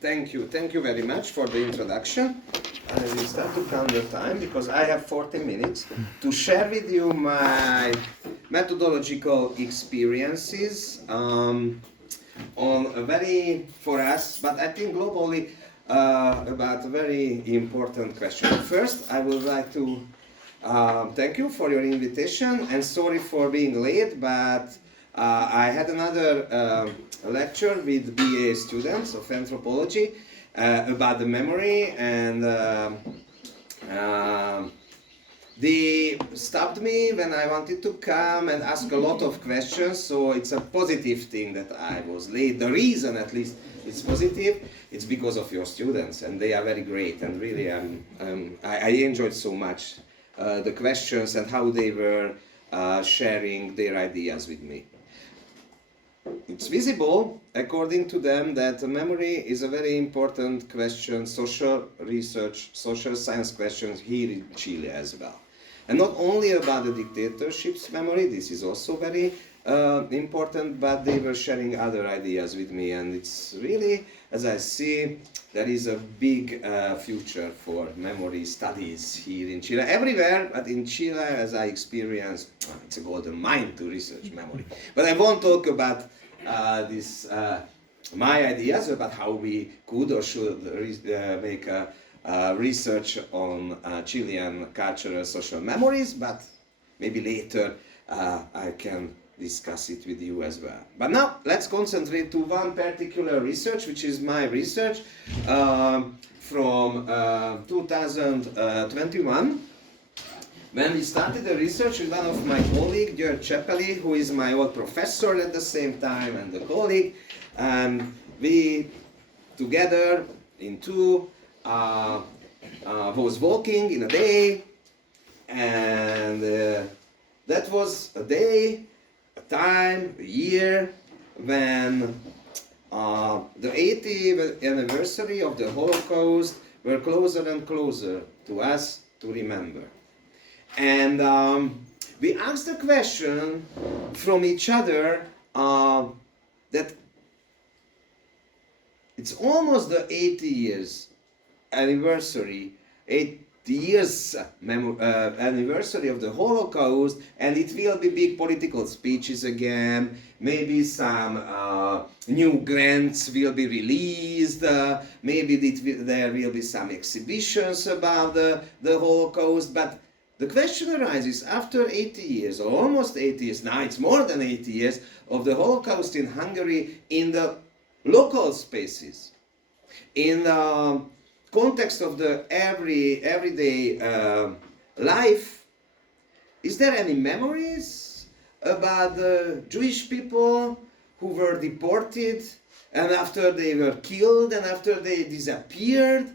Thank you very much for the introduction. I will start to count the time because I have 40 minutes to share with you my methodological experiences on a very, for us, but I think globally, about a very important question. First, I would like to thank you for your invitation and sorry for being late, but I had another lecture with BA students of anthropology about the memory, and they stopped me when I wanted to come and ask a lot of questions, so it's a positive thing that I was late. The reason, at least, it's positive, it's because of your students, and they are very great, and really I enjoyed so much the questions and how they were sharing their ideas with me. It's visible, according to them, that memory is a very important question, social research, social science questions here in Chile as well. And not only about the dictatorship's memory, this is also very important, but they were sharing other ideas with me, and it's really, as I see, there is a big future for memory studies here in Chile, everywhere, but in Chile, as I experienced, it's a golden mine to research memory. But I won't talk about my ideas about how we could or should make research on Chilean cultural social memories, but maybe later I can discuss it with you as well. But now let's concentrate to one particular research, which is my research from 2021. When we started the research with one of my colleagues, Richárd Papp, who is my old professor at the same time and a colleague, and we together in two was walking in a day, and that was a day, a time, a year when the 80th anniversary of the Holocaust were closer and closer to us to remember. And we asked the question from each other that it's almost the 80 years anniversary, 80 years anniversary of the Holocaust, and it will be big political speeches again, maybe some new grants will be released, maybe there will be some exhibitions about the Holocaust, but the question arises, after 80 years, or almost 80 years, now it's more than 80 years, of the Holocaust in Hungary in the local spaces, in the context of the everyday life, is there any memories about the Jewish people who were deported, and after they were killed, and after they disappeared?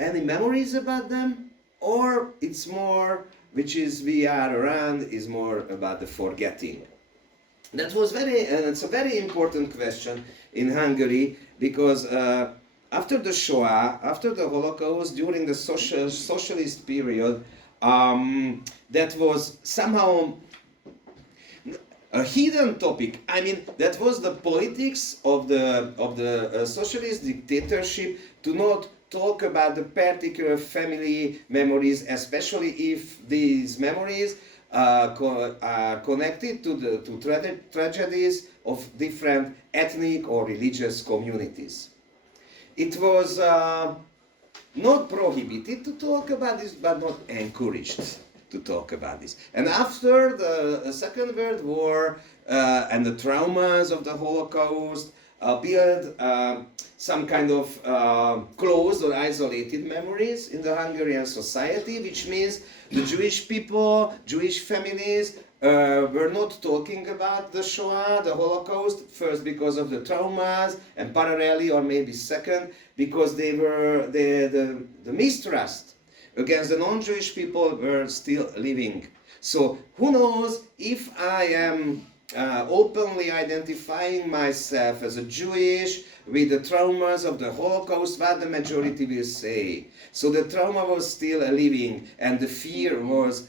Any memories about them? Or it's more, which is we are around, is more about the forgetting? That was it's a very important question in Hungary, because after the Shoah, after the Holocaust, during the socialist period, that was somehow a hidden topic. I mean, that was the politics of the socialist dictatorship to not talk about the particular family memories, especially if these memories are connected to tragedies of different ethnic or religious communities. It was not prohibited to talk about this, but not encouraged to talk about this. And after the Second World War and the traumas of the Holocaust, build some kind of closed or isolated memories in the Hungarian society, which means the Jewish people, Jewish families were not talking about the Shoah, the Holocaust, first because of the traumas, and parallelly, or maybe second, because they were the mistrust against the non-Jewish people were still living. So who knows if I am openly identifying myself as a Jewish with the traumas of the Holocaust, what the majority will say. So the trauma was still living, and the fear was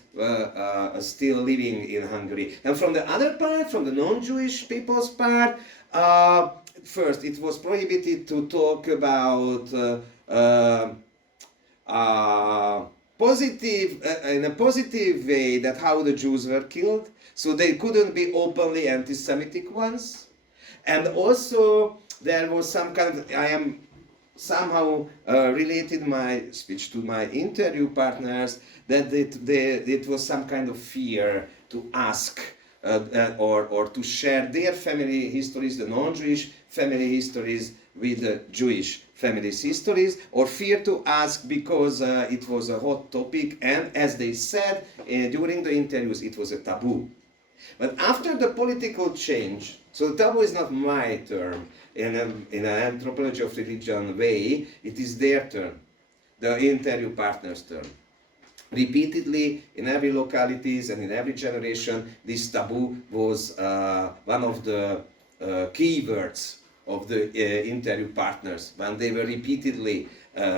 still living in Hungary. And from the other part, from the non-Jewish people's part, first, it was prohibited to talk about in a positive way that how the Jews were killed, so they couldn't be openly anti-Semitic ones. And also there was some kind of, I am somehow related my speech to my interview partners, that it was some kind of fear to ask or to share their family histories, the non-Jewish family histories, with the Jewish family's histories, or fear to ask because it was a hot topic, and as they said during the interviews, it was a taboo. But after the political change, so the taboo is not my term, in an anthropology of religion way, it is their term, the interview partner's term. Repeatedly, in every localities and in every generation, this taboo was one of the keywords of the interview partners, when they were repeatedly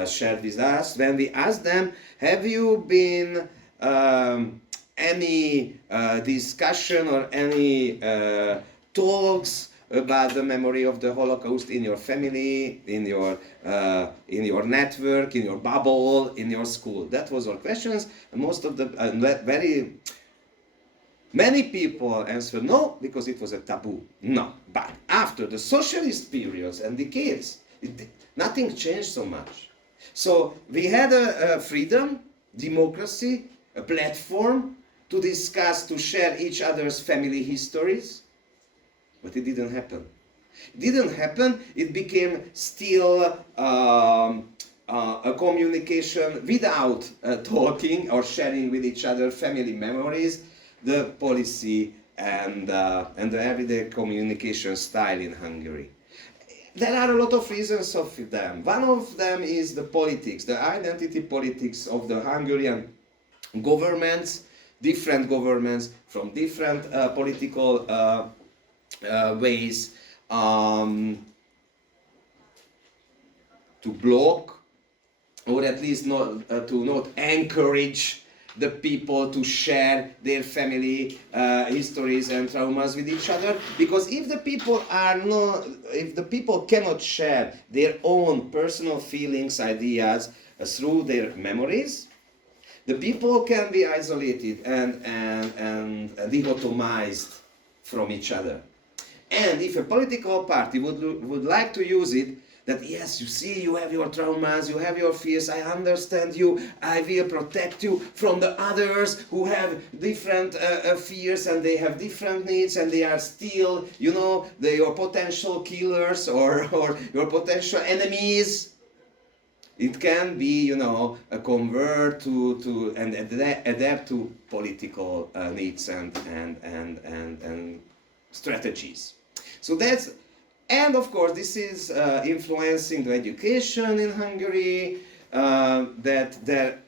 shared with us. When we asked them, have you been any discussion or any talks about the memory of the Holocaust in your family, in your network, in your bubble, in your school? That was our questions. And most of the many people answered no, because it was a taboo. No, but after the socialist periods and decades, nothing changed so much. So we had a freedom, democracy, a platform to discuss, to share each other's family histories, but it didn't happen. It didn't happen. It became still a communication without talking or sharing with each other family memories, the policy and the everyday communication style in Hungary. There are a lot of reasons of them. One of them is the politics, the identity politics of the Hungarian governments, different governments from different political ways to block, or at least not to not encourage the people to share their family histories and traumas with each other. Because if the people cannot share their own personal feelings, ideas through their memories, the people can be isolated and dichotomized from each other. And if a political party would like to use it, that yes, you see, you have your traumas, you have your fears, I understand you, I will protect you from the others who have different fears and they have different needs and they are still, you know, your potential killers or your potential enemies. It can be, you know, a convert to and adapt to political needs and strategies. So that's, and of course this is influencing the education in Hungary, that there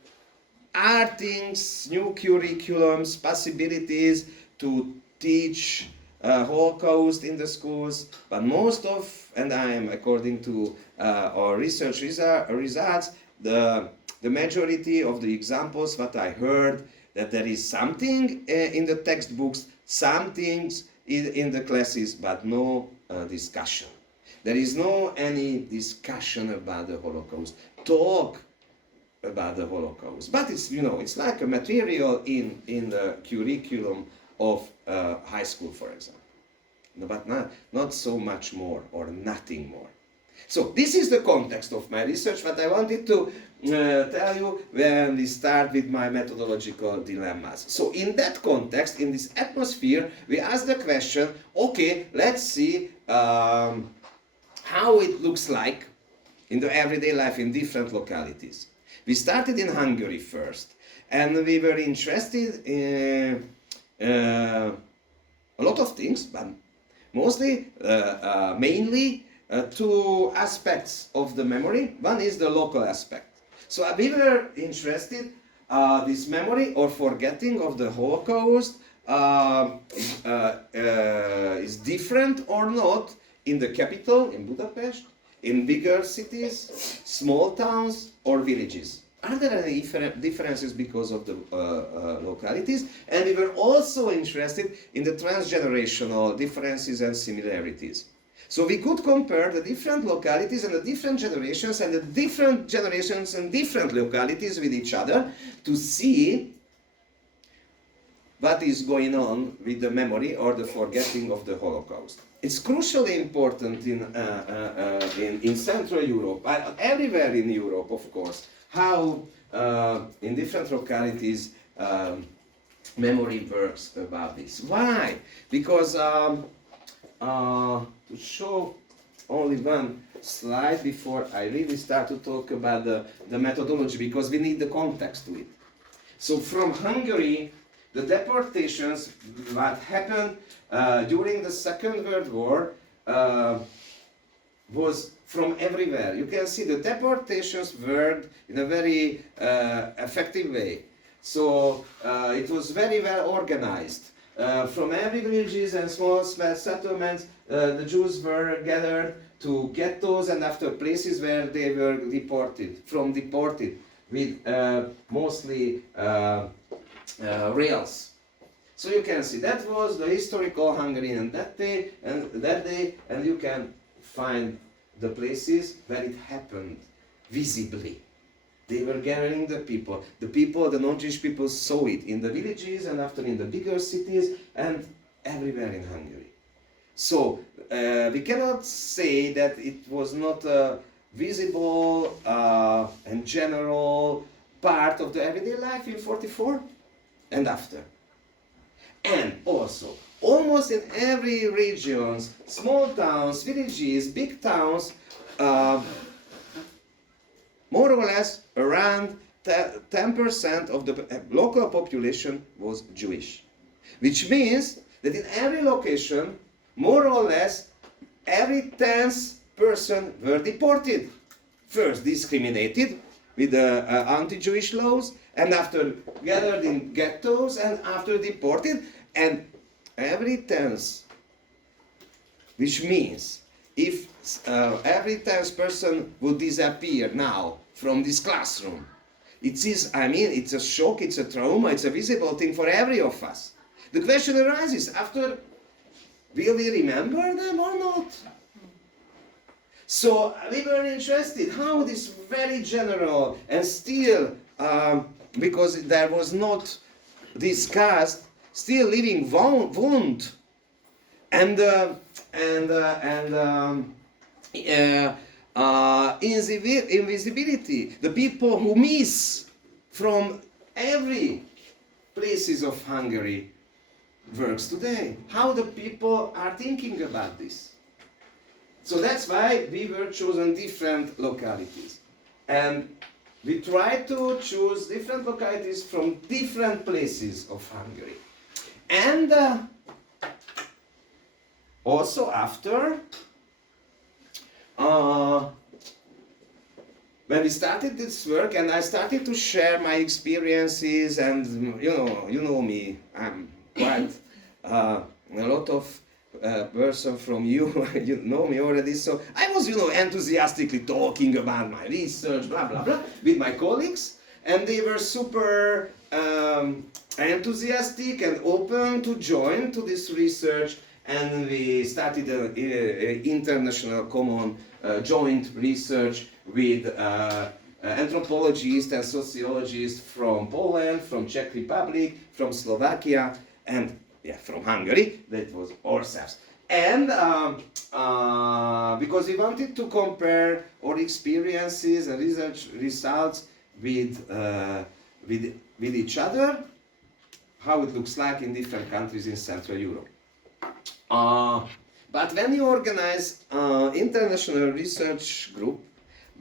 are things, new curriculums, possibilities to teach Holocaust in the schools, but most of, and I am according to our research results, the majority of the examples what I heard, that there is something in the textbooks, some things in the classes, but no discussion. There is no any discussion about the Holocaust, talk about the Holocaust. But it's, you know, it's like a material in the curriculum of high school, for example. No, but not so much more or nothing more. So this is the context of my research, what I wanted to tell you when we start with my methodological dilemmas. So in that context, in this atmosphere, we ask the question, okay, let's see how it looks like in the everyday life in different localities. We started in Hungary first, and we were interested in a lot of things, but mostly, mainly, two aspects of the memory. One is the local aspect. So we were interested this memory or forgetting of the Holocaust is different or not in the capital, in Budapest, in bigger cities, small towns or villages. Are there any differences because of the localities? And we were also interested in the transgenerational differences and similarities. So we could compare the different localities and the different generations and the different generations and different localities with each other to see what is going on with the memory or the forgetting of the Holocaust. It's crucially important in Central Europe, everywhere in Europe, of course, how in different localities memory works about this. Why? Because to show only one slide before I really start to talk about the methodology, because we need the context to it. So from Hungary, the deportations, what happened during the Second World War, was from everywhere. You can see the deportations worked in a very effective way. So it was very well organized. From every villages and small settlements, the Jews were gathered to ghettos and after places where they were deported with mostly rails. So you can see that was the historical Hungary in that day, and you can find the places where it happened visibly. They were gathering the people, the non-Jewish people saw it in the villages and after in the bigger cities and everywhere in Hungary. So we cannot say that it was not a visible and general part of the everyday life in 44 and after. And also, almost in every region, small towns, villages, big towns, more or less around 10% of the local population was Jewish. Which means that in every location, more or less, every 10th person were deported. First discriminated with the anti-Jewish laws, and after gathered in ghettos, and after deported, and every 10th, which means if every 10th person would disappear now from this classroom, it's a shock, it's a trauma, it's a visible thing for every of us. The question arises, after, will we remember them or not? So we were interested how this very general and still, because there was not discussed, still living wound and invisibility, the people who miss from every places of Hungary works today. How the people are thinking about this. So that's why we were chosen different localities. And we tried to choose different localities from different places of Hungary. And also after, when we started this work and I started to share my experiences, and you know me, I'm quite a lot of person from you know me already, so I was enthusiastically talking about my research, blah blah blah, with my colleagues, and they were super enthusiastic and open to join to this research, and we started an international common joint research with anthropologists and sociologists from Poland, from Czech Republic, from Slovakia, and from Hungary. That was ourselves. And because we wanted to compare our experiences and research results with each other, how it looks like in different countries in Central Europe. But when you organize international research group,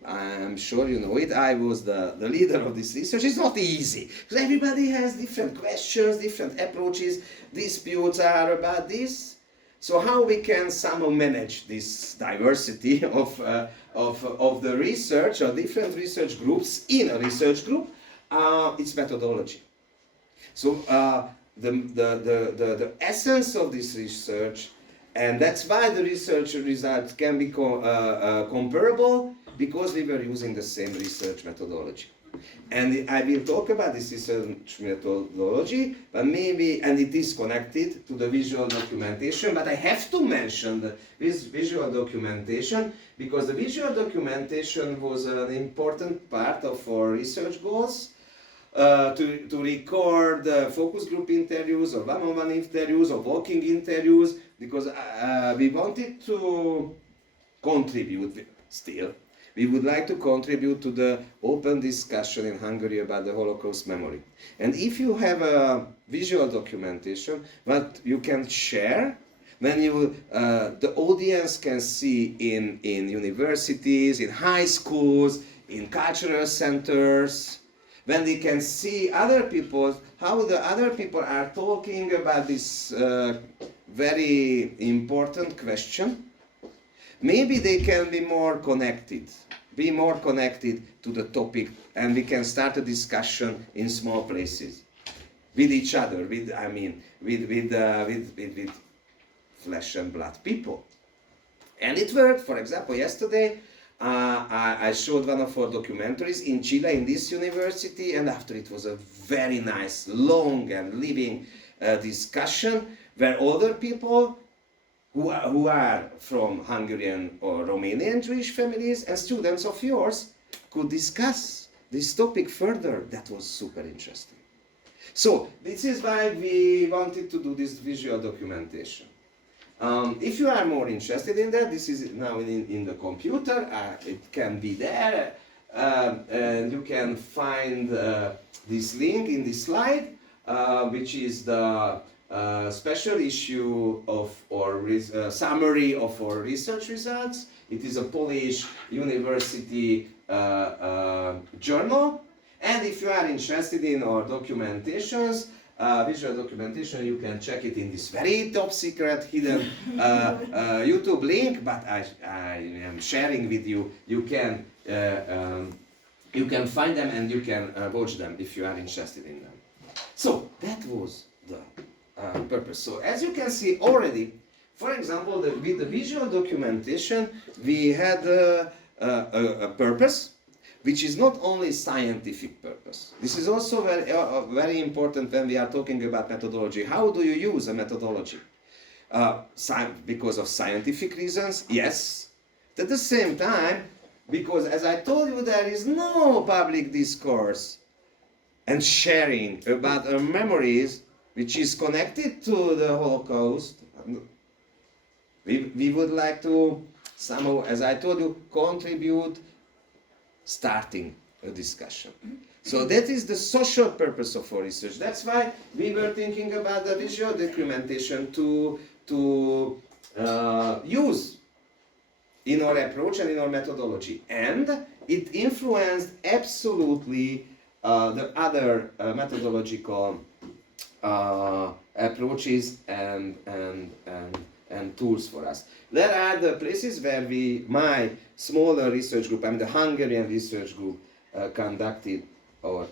I'm sure you know it, I was the leader of this research. It's not easy, because everybody has different questions, different approaches, disputes are about this. So how we can somehow manage this diversity of the research, or different research groups in a research group, it's methodology. So the essence of this research, and that's why the research results can be comparable, because we were using the same research methodology. And I will talk about this research methodology, but maybe, and it is connected to the visual documentation, but I have to mention this visual documentation because the visual documentation was an important part of our research goals. To record focus group interviews or one-on-one interviews or walking interviews, because we wanted to contribute still. We would like to contribute to the open discussion in Hungary about the Holocaust memory. And if you have a visual documentation, what you can share, when you, the audience can see in universities, in high schools, in cultural centers, when they can see other people, how the other people are talking about this very important question, maybe they can be more connected to the topic, and we can start a discussion in small places with each other, with flesh and blood people. And it worked. For example, yesterday I showed one of our documentaries in Chile, in this university, and after it was a very nice, long and living discussion where older people who are from Hungarian or Romanian Jewish families and students of yours could discuss this topic further. That was super interesting. So this is why we wanted to do this visual documentation. If you are more interested in that, this is now in the computer. It can be there, and you can find this link in this slide, which is the special issue of our summary of our research results. It is a Polish university journal, and if you are interested in our documentations, visual documentation, you can check it in this very top secret hidden YouTube link, but I am sharing with you. You can find them and you can watch them if you are interested in them. So that was the purpose. So as you can see already, for example, with the visual documentation, we had a purpose, which is not only scientific purpose. This is also very important when we are talking about methodology. How do you use a methodology? Because of scientific reasons, yes. At the same time, because as I told you, there is no public discourse and sharing about our memories which is connected to the Holocaust. We would like to somehow, as I told you, contribute starting a discussion. So that is the social purpose of our research. That's why we were thinking about the visual documentation to use in our approach and in our methodology. And it influenced absolutely the other methodological approaches and tools for us. There are the places where my smaller research group, the Hungarian research group, conducted our.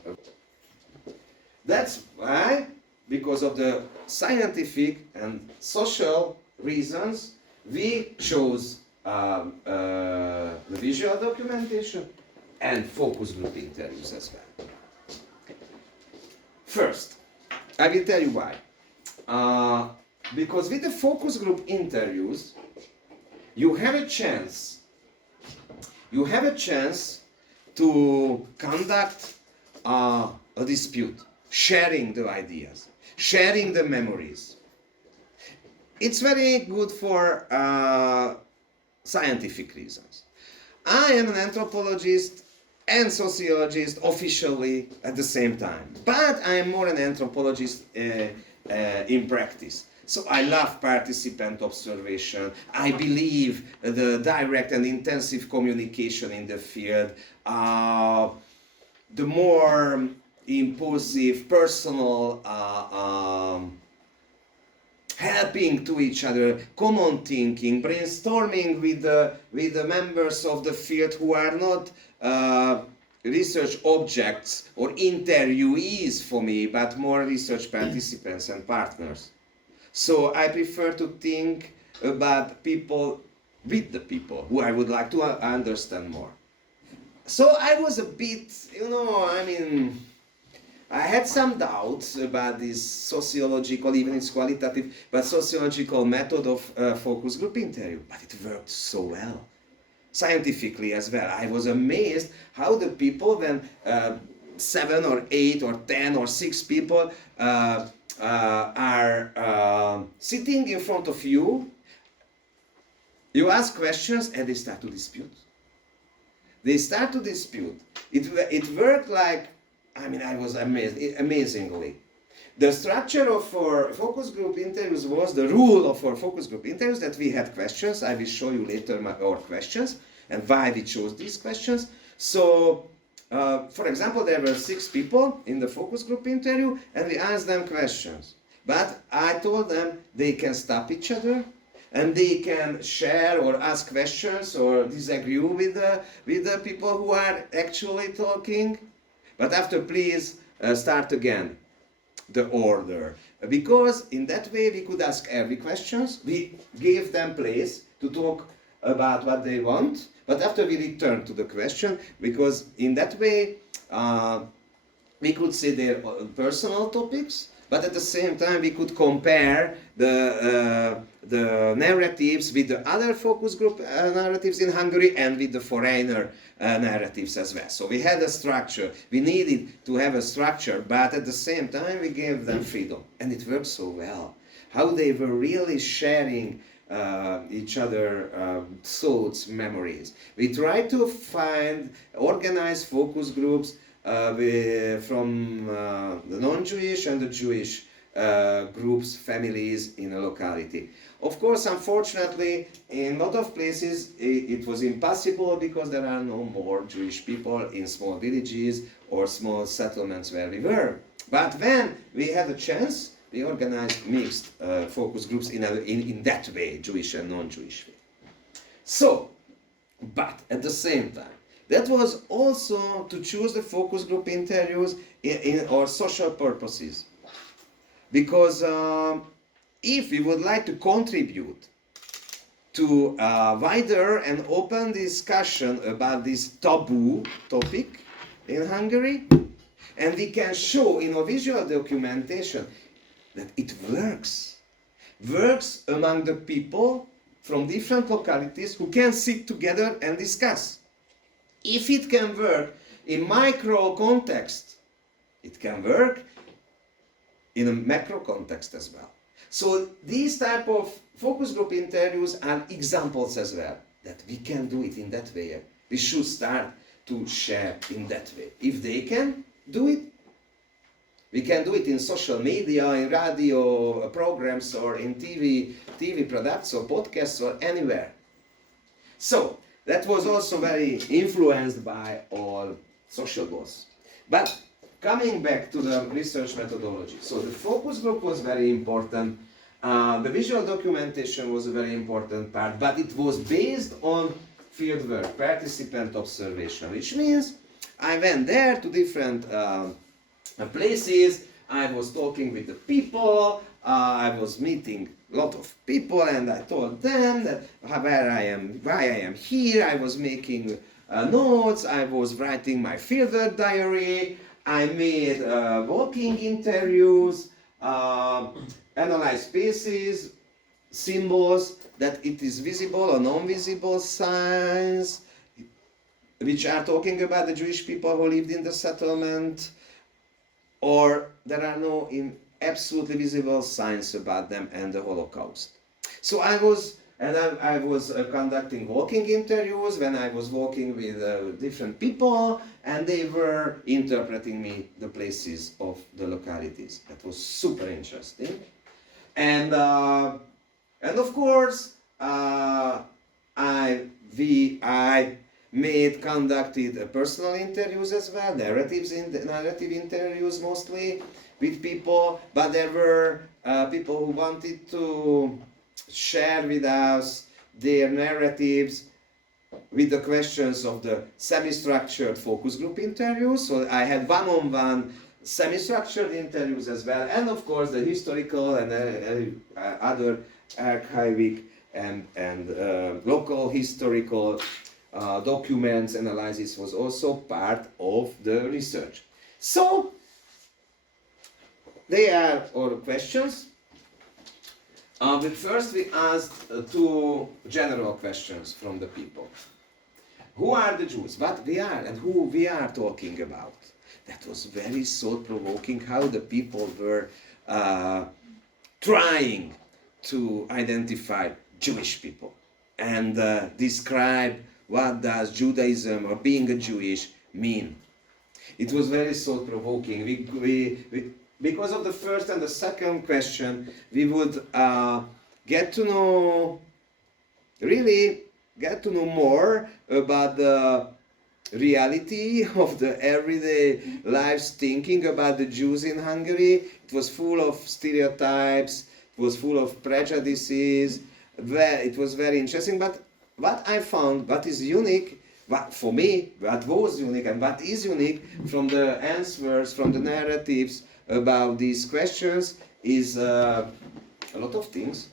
That's why, because of the scientific and social reasons, we chose the visual documentation and focus group interviews as well. First, I will tell you why. Because with the focus group interviews, you have a chance to conduct a dispute, sharing the ideas, sharing the memories. It's very good for scientific reasons. I am an anthropologist and sociologist officially at the same time, but I am more an anthropologist in practice. So I love participant observation. I believe the direct and intensive communication in the field. The more impulsive, personal helping to each other, common thinking, brainstorming with the members of the field who are not research objects or interviewees for me, but more research participants and partners. So I prefer to think about people with the people who I would like to understand more. So I was a bit, I had some doubts about this sociological, even it's qualitative, but sociological method of focus group interview. But it worked so well, scientifically as well. I was amazed how the people, when 7 or 8 or 10 or 6 people are sitting in front of you, you ask questions and they start to dispute. They start to dispute. It worked like, I was amazed, amazingly. The structure of our focus group interviews was the rule of our focus group interviews that we had questions. I will show you later our questions and why we chose these questions. So, for example, there were 6 people in the focus group interview and we asked them questions. But I told them they can stop each other and they can share or ask questions or disagree with the people who are actually talking. But after, please start again the order. Because in that way we could ask every questions. We gave them place to talk about what they want. But after we return to the question, because in that way we could see their personal topics, but at the same time we could compare the narratives with the other focus group narratives in Hungary and with the foreigner narratives as well. So we had a structure. We needed to have a structure, but at the same time we gave them freedom. And it worked so well. How they were really sharing each other thoughts, memories. We tried to find organized focus groups from the non-Jewish and the Jewish groups, families in a locality. Of course, unfortunately, in a lot of places it was impossible because there are no more Jewish people in small villages or small settlements where we were. But when we had a chance, we organized mixed focus groups in that way, Jewish and non-Jewish way. So, but at the same time, that was also to choose the focus group interviews in our social purposes. Because if we would like to contribute to a wider and open discussion about this taboo topic in Hungary, and we can show in a visual documentation that it works among the people from different localities who can sit together and discuss. If it can work in micro context, it can work in a macro context as well. So these type of focus group interviews are examples as well, that we can do it in that way. We should start to share in that way. If they can do it, we can do it in social media, in radio programs, or in TV products, or podcasts, or anywhere. So, that was also very influenced by all social goals. But coming back to the research methodology, so the focus group was very important, the visual documentation was a very important part, but it was based on fieldwork, participant observation, which means I went there to different places, I was talking with the people, I was meeting a lot of people, and I told them that where I am, why I am here. I was making notes, I was writing my fieldwork diary, I made walking interviews, analyzed spaces, symbols, that it is visible or non-visible signs, which are talking about the Jewish people who lived in the settlement, or there are no absolutely visible signs about them and the Holocaust. So I was conducting walking interviews when I was walking with different people, and they were interpreting me the places of the localities. That was super interesting, and of course I conducted personal interviews as well, narrative interviews mostly with people, but there were people who wanted to share with us their narratives with the questions of the semi-structured focus group interviews. So I had one-on-one semi-structured interviews as well, and of course the historical and other archivic and local historical documents analysis was also part of the research. So, there are our questions. But first we asked two general questions from the people. Who are the Jews? What they are and who we are talking about? That was very thought-provoking how the people were trying to identify Jewish people and describe what does Judaism or being a Jewish mean. It was very thought-provoking. Because of the first and the second question, we would really get to know more about the reality of the everyday lives thinking about the Jews in Hungary. It was full of stereotypes, it was full of prejudices. It was very interesting, but what I found, what is unique, for me, what was unique and what is unique from the answers, from the narratives about these questions is a lot of things,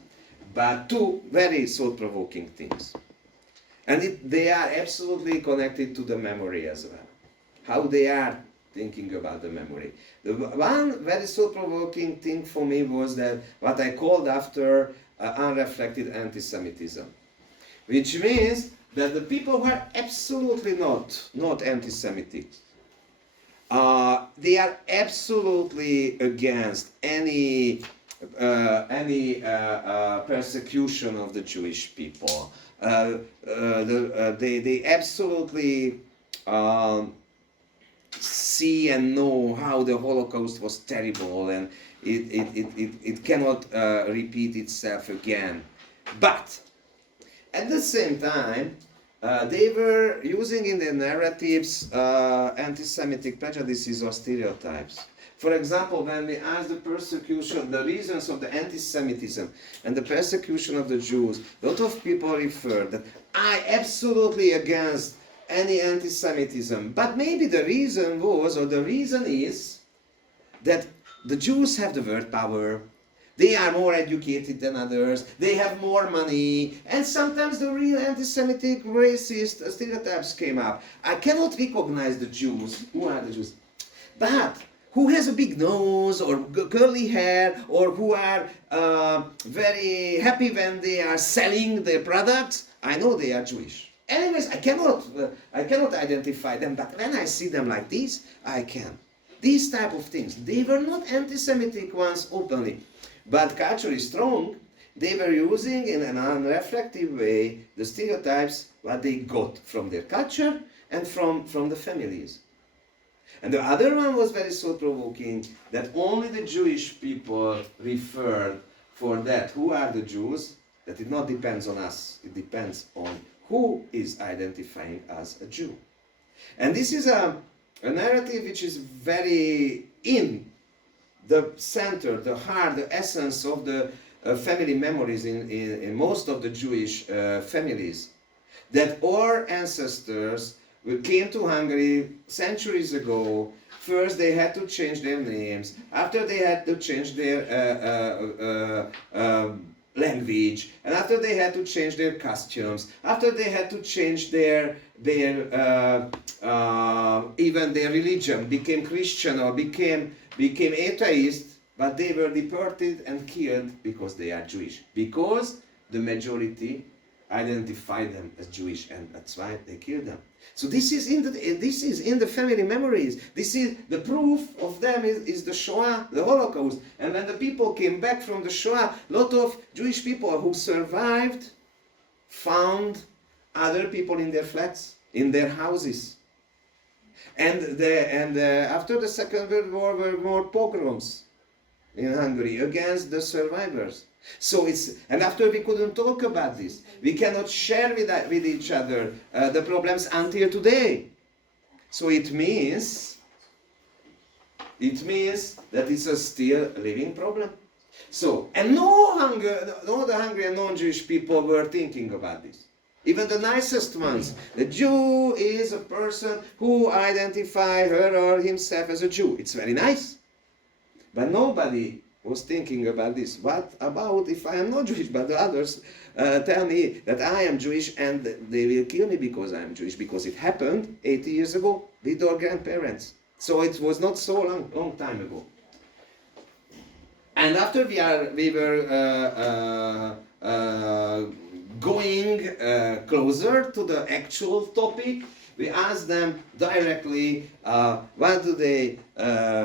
but two very thought-provoking things. And they are absolutely connected to the memory as well. How they are thinking about the memory. The one very thought-provoking thing for me was that what I called after unreflected anti-Semitism, which means that the people were absolutely not anti-Semitic. They are absolutely against any persecution of the Jewish people. They absolutely see and know how the Holocaust was terrible and it cannot repeat itself again. But at the same time, they were using in their narratives anti-Semitic prejudices or stereotypes. For example, when we ask the persecution, the reasons of the anti-Semitism and the persecution of the Jews, a lot of people refer that I absolutely against any anti-Semitism. But maybe the reason was, or the reason is, that the Jews have the word power, they are more educated than others, they have more money, and sometimes the real anti-Semitic racist stereotypes came up. I cannot recognize the Jews. Who are the Jews? But who has a big nose or curly hair, or who are very happy when they are selling their products, I know they are Jewish. Anyways, I cannot identify them, but when I see them like this, I can. These type of things. They were not anti-Semitic ones openly, but culturally strong. They were using in an unreflective way the stereotypes what they got from their culture and from the families. And the other one was very thought-provoking, that only the Jewish people referred for that. Who are the Jews? That it not depends on us. It depends on who is identifying as a Jew. And this is a narrative which is very in the center, the heart, the essence of the family memories in most of the Jewish families. That our ancestors came to Hungary centuries ago. First they had to change their names, after they had to change their language, and after they had to change their costumes, after they had to change their even their religion, became Christian or became atheist, but they were deported and killed because they are Jewish, because the majority identified them as Jewish, and that's why they killed them. So this is in the family memories. This is the proof of them is the Shoah, the Holocaust. And when the people came back from the Shoah, a lot of Jewish people who survived found other people in their flats, in their houses. And after the Second World War, were more pogroms in Hungary against the survivors. So and after we couldn't talk about this, we cannot share with each other the problems until today. So it means that it's a still living problem. So, and no the Hungarian non-Jewish people were thinking about this. Even the nicest ones. The Jew is a person who identifies her or himself as a Jew. It's very nice. But nobody was thinking about this. What about if I am not Jewish, but the others tell me that I am Jewish and they will kill me because I am Jewish, because it happened 80 years ago with our grandparents. So it was not so long time ago. And after we were going closer to the actual topic, we asked them directly what do they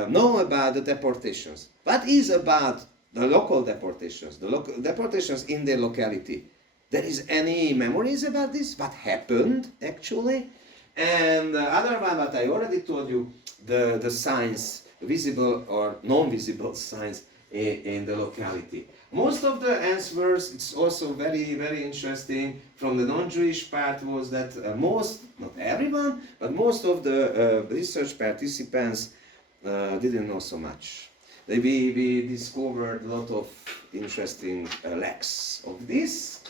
know about the deportations. What is about the local deportations, the local deportations in their locality? There is any memories about this? What happened actually? And the other one, what I already told you, the signs, visible or non-visible signs in the locality. Most of the answers, it's also very, very interesting from the non-Jewish part, was that most, not everyone, but most of the research participants didn't know so much. We discovered a lot of interesting lacks of this.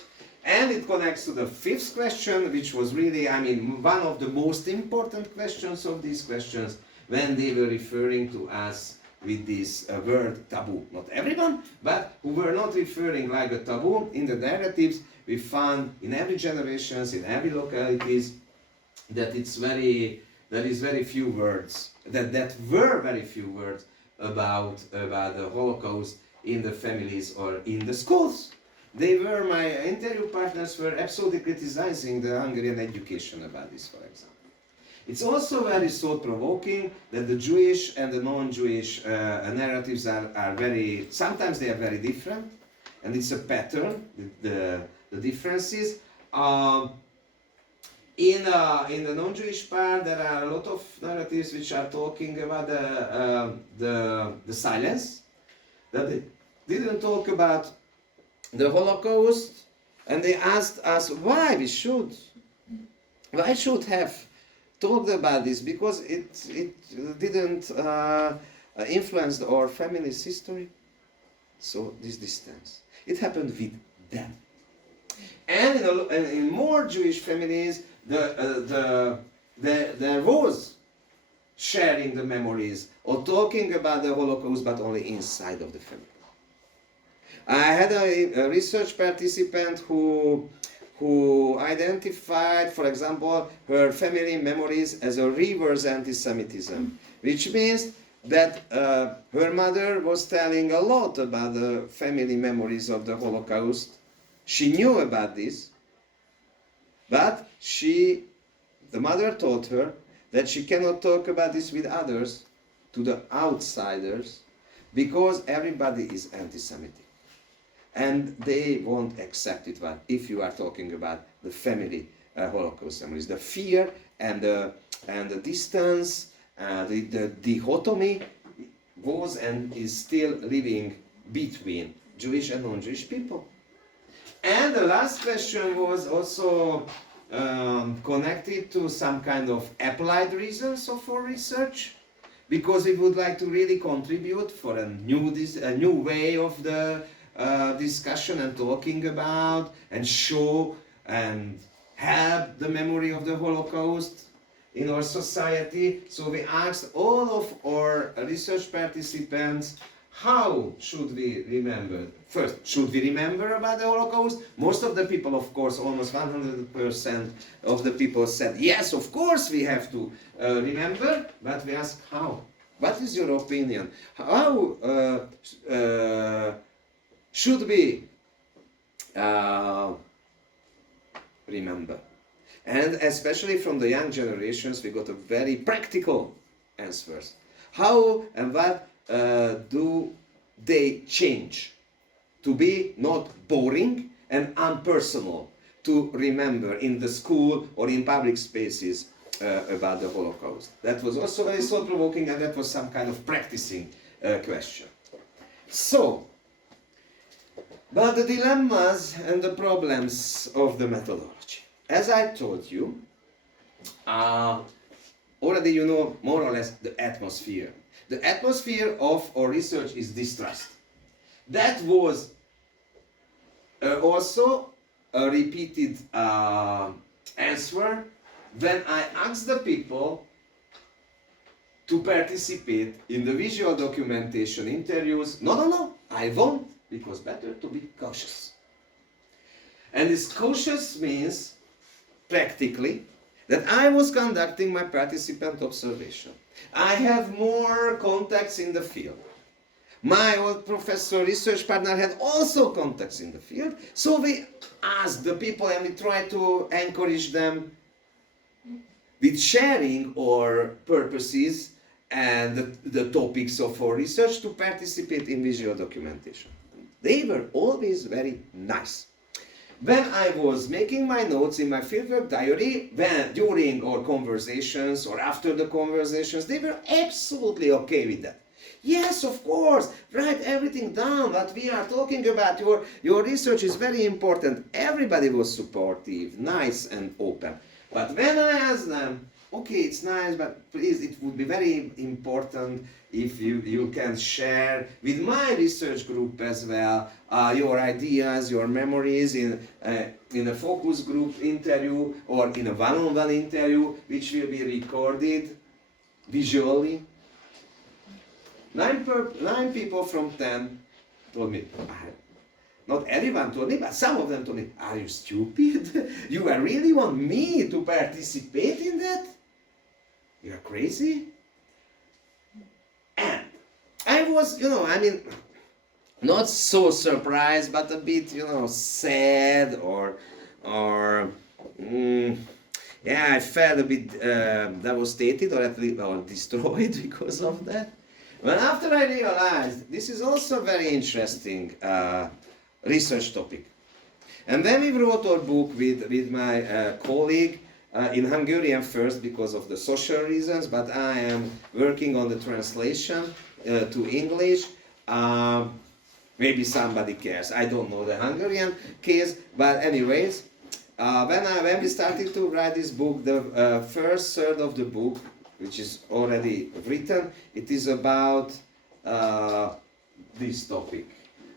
And it connects to the fifth question, which was really, I mean, one of the most important questions of these questions when they were referring to us with this word taboo. Not everyone, but who were not referring like a taboo. In the narratives, we found in every generations, in every localities, that there is very few words, that were very few words about the Holocaust in the families or in the schools. They were, my interview partners were absolutely criticizing the Hungarian education about this, for example. It's also very thought-provoking that the Jewish and the non-Jewish narratives are very, sometimes they are very different, and it's a pattern, the differences. In the non-Jewish part, there are a lot of narratives which are talking about the silence, that they didn't talk about the Holocaust, and they asked us why should have talked about this, because it didn't influence our family's history. So this distance, it happened with them. And in more Jewish families, there was sharing the memories or talking about the Holocaust, but only inside of the family. I had a research participant who identified, for example, her family memories as a reverse anti-Semitism, which means that her mother was telling a lot about the family memories of the Holocaust. She knew about this, but the mother told her that she cannot talk about this with others, to the outsiders, because everybody is anti-Semitic. And they won't accept it if you are talking about the family Holocaust memories. The fear and the distance, the dichotomy was and is still living between Jewish and non-Jewish people. And the last question was also connected to some kind of applied reasons for research, because we would like to really contribute for a new way of the discussion and talking about and show and have the memory of the Holocaust in our society. So we asked all of our research participants, how should we remember? First, should we remember about the Holocaust? Most of the people, of course, almost 100% of the people said, yes, of course we have to remember, but we asked how? What is your opinion? How should we remember? And especially from the young generations, we got a very practical answers. How and what do they change to be not boring and impersonal to remember in the school or in public spaces about the Holocaust? That was also very thought-provoking, and that was some kind of practicing question. So, but the dilemmas and the problems of the methodology. As I told you, already you know more or less the atmosphere. The atmosphere of our research is distrust. That was also a repeated answer when I asked the people to participate in the visual documentation interviews. No, I won't, because better to be cautious. And this cautious means, practically, that I was conducting my participant observation. I have more contacts in the field. My old professor, research partner had also contacts in the field, so we asked the people and we tried to encourage them with sharing our purposes and the topics of our research to participate in visual documentation. They were always very nice. When I was making my notes in my fieldwork diary, during our conversations or after the conversations, they were absolutely okay with that. Yes, of course, write everything down, what we are talking about, your research is very important. Everybody was supportive, nice and open. But when I asked them, okay, it's nice, but please, it would be very important if you can share with my research group as well your ideas, your memories in a focus group interview or in a one-on-one interview, which will be recorded visually. 9 people from 10 told me, not everyone told me, but some of them told me, are you stupid? You really want me to participate in that? You're crazy? And I was, not so surprised, but a bit, sad or I felt a bit devastated or at least destroyed because of that. But after I realized this is also a very interesting research topic. And when we wrote our book with my colleague, in Hungarian first because of the social reasons, but I am working on the translation to English. Maybe somebody cares. I don't know the Hungarian case, but anyways, when we started to write this book, the first third of the book, which is already written, it is about this topic,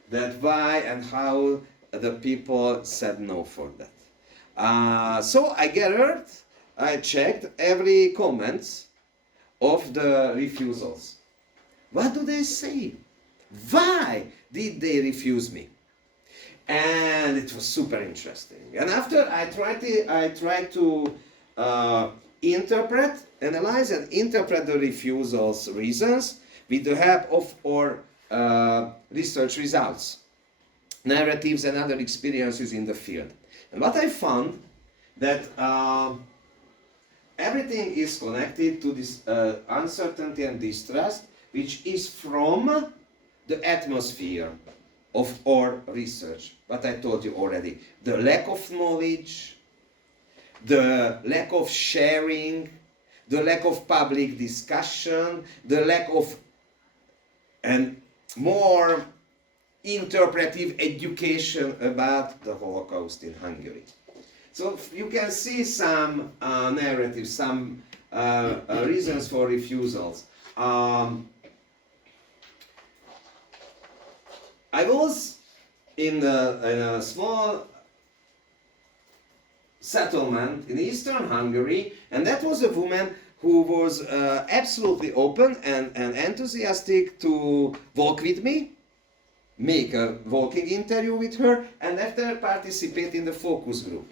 that why and how the people said no for that. So I checked every comments of the refusals. What do they say? Why did they refuse me? And it was super interesting. And after I tried to analyze and interpret the refusals reasons with the help of our research results, narratives and other experiences in the field. And what I found that everything is connected to this uncertainty and distrust, which is from the atmosphere of our research. What I told you already, the lack of knowledge, the lack of sharing, the lack of public discussion, the lack of and more interpretive education about the Holocaust in Hungary. So you can see some narratives, some reasons for refusals. I was in a small settlement in eastern Hungary, and that was a woman who was absolutely open and enthusiastic to walk with me, make a walking interview with her, and after participate in the focus group.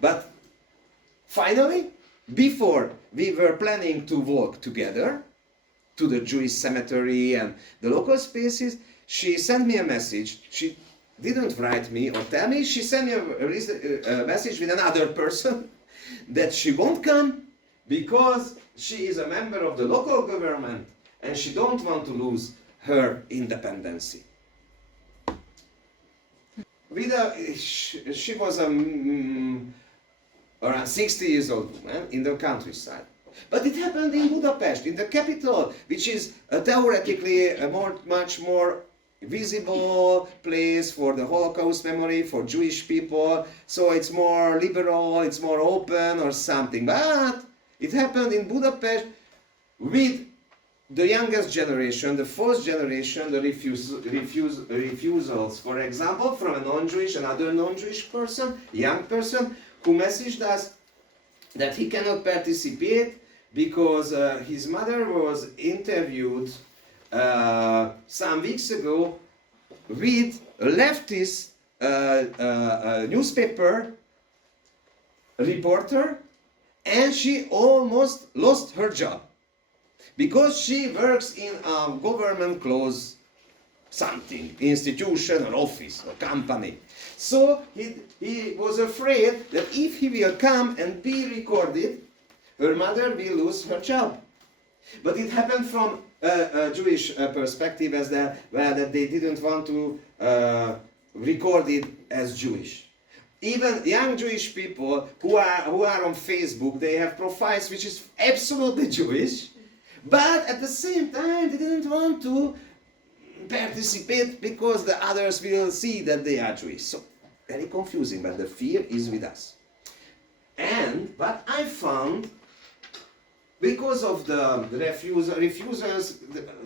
But finally, before we were planning to walk together to the Jewish cemetery and the local spaces, she sent me a message. She didn't write me or tell me, she sent me a message with another person that she won't come because she is a member of the local government and she don't want to lose her independency. She was around 60 years old woman in the countryside. But it happened in Budapest, in the capital, which is theoretically a much more visible place for the Holocaust memory, for Jewish people. So it's more liberal, it's more open or something. But it happened in Budapest with the youngest generation, the fourth generation, the refusals, for example, from a non-Jewish, another non-Jewish person, young person, who messaged us that he cannot participate because his mother was interviewed some weeks ago with a leftist newspaper reporter, and she almost lost her job because she works in a government close something, institution or office or company. So he was afraid that if he will come and be recorded, her mother will lose her job. But it happened from a Jewish perspective as well, that they didn't want to record it as Jewish. Even young Jewish people who are on Facebook, they have profiles which is absolutely Jewish, but at the same time they didn't want to participate because the others will see that they are Jewish. So very confusing, but the fear is with us. And what I found, because of the refusers,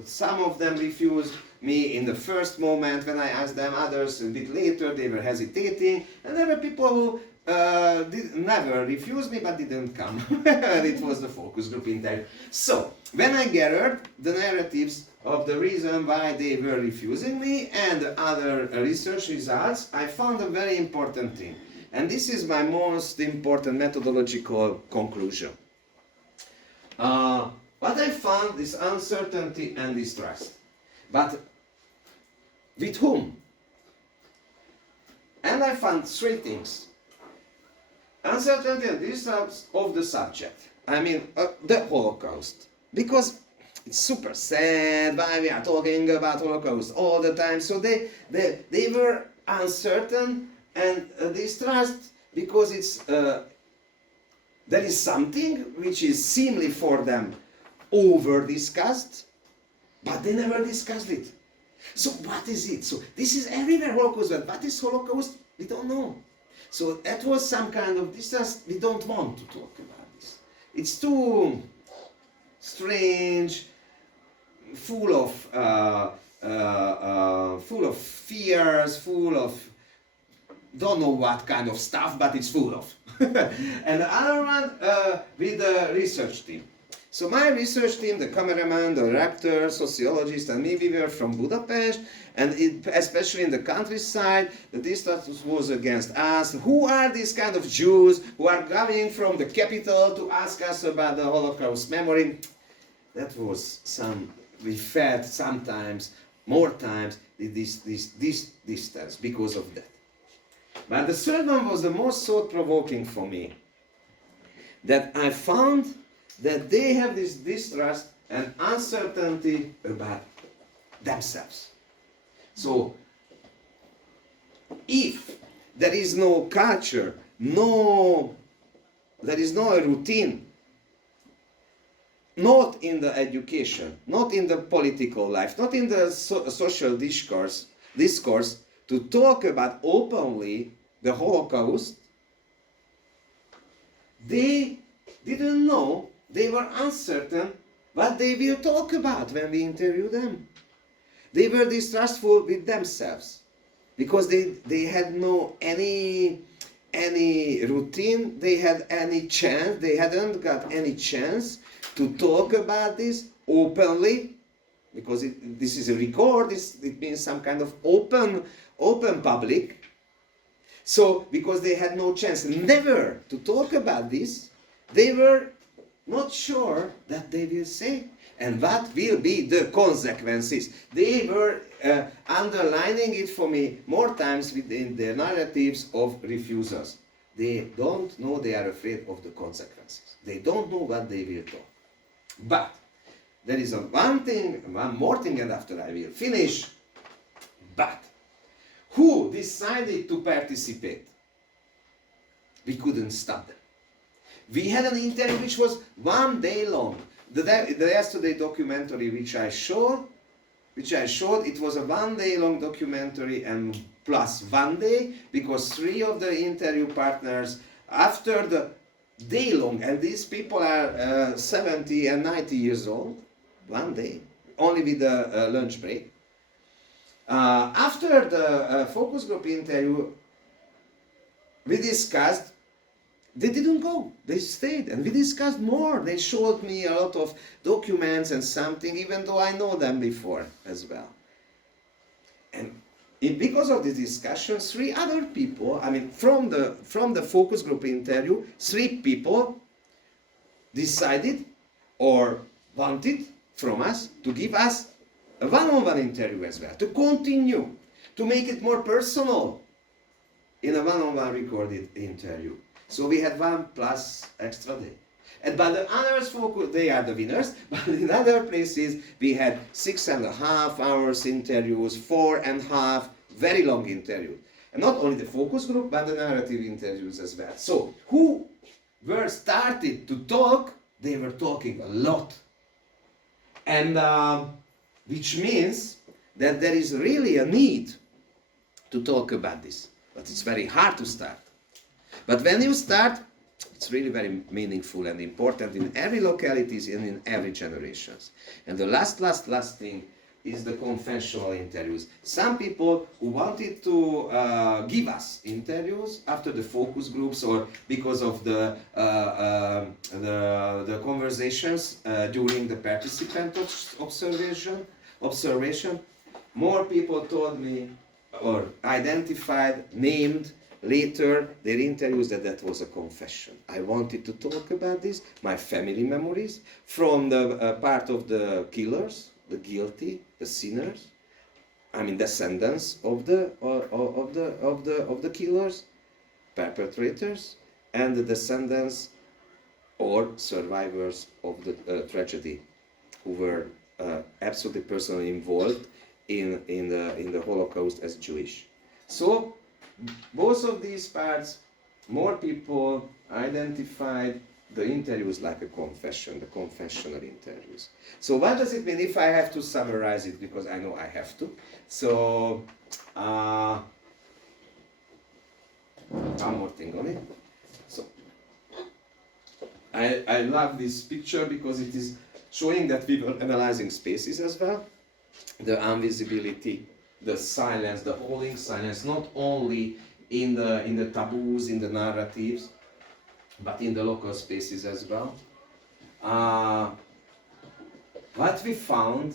some of them refused me in the first moment when I asked them, others a bit later, they were hesitating, and there were people who never refused me but didn't come. It was the focus group interview. So, when I gathered the narratives of the reason why they were refusing me and the other research results, I found a very important thing. And this is my most important methodological conclusion. What I found is uncertainty and distrust. But with whom? And I found three things. Uncertainty and distrust of the subject. I mean, the Holocaust. Because it's super sad why we are talking about Holocaust all the time. So they were uncertain and distrust because it's there is something which is seemingly for them over discussed, but they never discussed it. So what is it? So this is everywhere Holocaust, but what is Holocaust? We don't know. So that was some kind of distrust. We don't want to talk about this. It's too strange, full of fears, full of don't know what kind of stuff, but it's full of. And the other one with the research team. So my research team, the cameraman, the director, sociologist, and me, we were from Budapest, and especially in the countryside, the distrust was against us. Who are these kind of Jews who are coming from the capital to ask us about the Holocaust memory? That was we felt sometimes, more times, this distance because of that. But the third one was the most thought-provoking for me. That I found that they have this distrust and uncertainty about themselves. So, if there is no culture, there is no routine, not in the education, not in the political life, not in the social discourse, to talk about openly the Holocaust, they didn't know, they were uncertain what they will talk about when we interview them. They were distrustful with themselves because they had no any routine, they had any chance, they hadn't got any chance to talk about this openly, because this is a record, it means some kind of open public. So, because they had no chance never to talk about this, they were not sure that they will say and what will be the consequences. They were underlining it for me more times within the narratives of refusers. They don't know, they are afraid of the consequences. They don't know what they will talk. But there is one more thing, and after I will finish. But who decided to participate? We couldn't stop them. We had an interview which was 1 day long. The yesterday documentary which I showed, it was a 1 day long documentary and plus 1 day, because 3 of the interview partners, after the day long, and these people are 70 and 90 years old, 1 day, only with the lunch break. After the focus group interview, we discussed they didn't go. They stayed, and we discussed more. They showed me a lot of documents and something, even though I know them before as well. And because of this discussion, 3 other people, I mean, from the focus group interview, 3 people decided or wanted from us to give us a one-on-one interview as well, to continue, to make it more personal in a one-on-one recorded interview. So we had 1 plus extra day. And but the others focus, they are the winners, but in other places we had 6.5 hours interviews, 4.5 very long interviews. And not only the focus group, but the narrative interviews as well. So who were started to talk, they were talking a lot. And which means that there is really a need to talk about this. But it's very hard to start. But when you start, it's really very meaningful and important in every localities and in every generations. And the last thing is the conventional interviews. Some people who wanted to give us interviews after the focus groups or because of the conversations during the participant observation, more people told me or identified, named later their interviews that was a confession. I wanted to talk about this, my family memories from the part of the killers, the guilty, the sinners. I mean descendants of the killers, perpetrators, and the descendants or survivors of the tragedy, who were absolutely personally involved in the Holocaust as Jewish. So both of these parts, more people identified the interviews like a confession, the confessional interviews. So what does it mean if I have to summarize it, because I know I have to. So one more thing on it. So I love this picture because it is showing that we were analyzing spaces as well. The invisibility, the silence, the holding silence, not only in the taboos, in the narratives, but in the local spaces as well. What we found,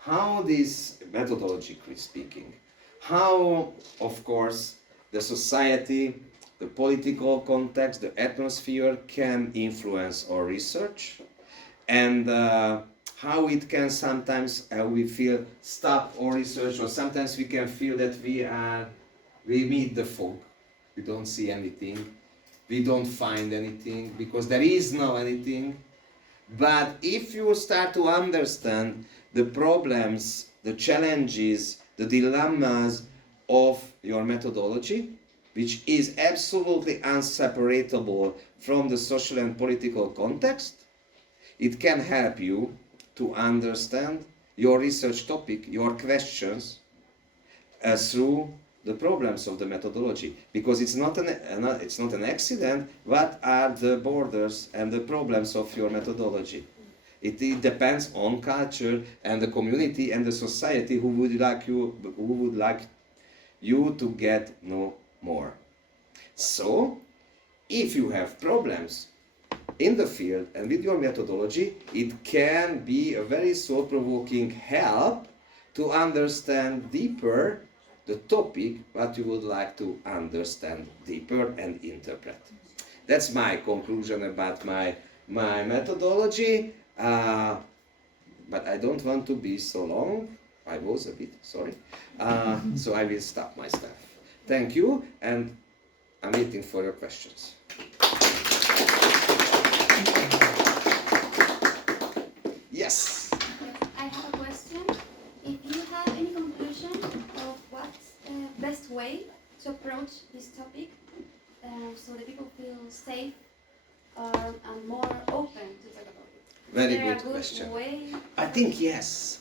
how this, methodologically speaking, how, of course, the society, the political context, the atmosphere can influence our research, and how it can sometimes we feel stop our research, or sometimes we can feel that we meet the fog, we don't see anything, we don't find anything because there is no anything. But if you start to understand the problems, the challenges, the dilemmas of your methodology, which is absolutely inseparable from the social and political context, it can help you to understand your research topic, your questions, through the problems of the methodology, because it's not an accident. What are the borders and the problems of your methodology? It depends on culture and the community and the society who would like you to get know more. So, if you have problems in the field and with your methodology, it can be a very thought-provoking help to understand deeper the topic what you would like to understand deeper and interpret. That's my conclusion about my methodology, but I don't want to be so long. I was a bit, sorry. So I will stop my stuff. Thank you, and I'm waiting for your questions. Yes. I have a question. If you have any conclusion of what's the best way to approach this topic, so that people feel safe and more open to talk about it. Very Is there good a good question. way? I think yes.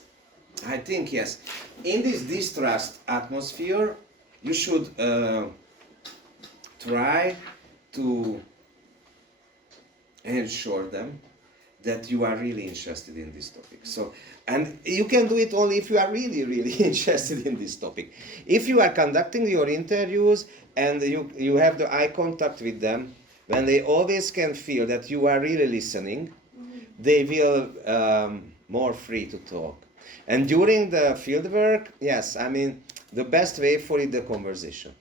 In this distrust atmosphere, you should try to ensure them that you are really interested in this topic. So, and you can do it only if you are really, really interested in this topic. If you are conducting your interviews and you have the eye contact with them, when they always can feel that you are really listening, they will more free to talk. And during the field work, yes, I mean, the best way for it, the conversation.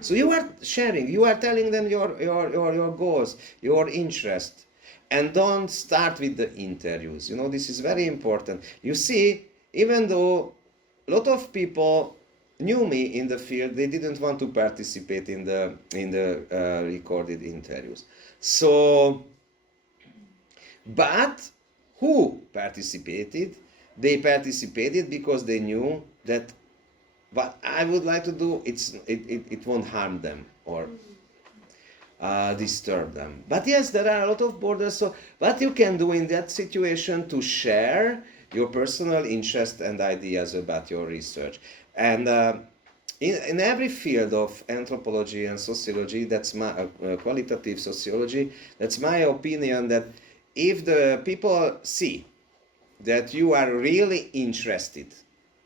So you are sharing, you are telling them your goals, your interest, and don't start with the interviews. You know, this is very important. You see, even though a lot of people knew me in the field, they didn't want to participate in the recorded interviews. So, but who participated? They participated because they knew that what I would like to do, it won't harm them or disturb them. But yes, there are a lot of borders. So what you can do in that situation to share your personal interest and ideas about your research. And in every field of anthropology and sociology, that's my qualitative sociology, that's my opinion that if the people see that you are really interested,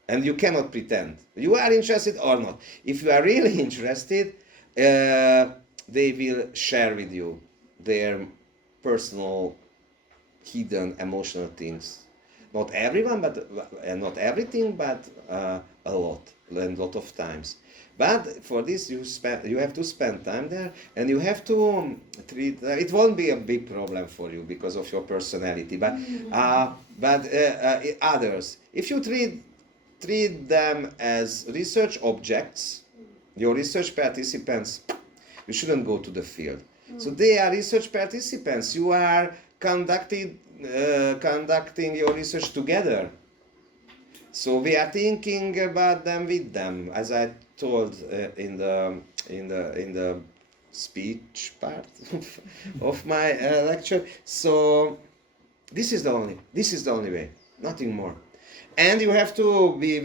and you cannot pretend you are interested or not. If you are really interested, they will share with you their personal, hidden, emotional things. Not everyone, but not everything, but a lot and a lot of times. But for this, you have to spend time there, and you have to treat. It won't be a big problem for you because of your personality. But others, if you treat them as research objects, your research participants, you shouldn't go to the field. So they are research participants. You are conducting your research together. So we are thinking about them with them, as I told in the speech part of my lecture. So this is the only way, nothing more. And you have to be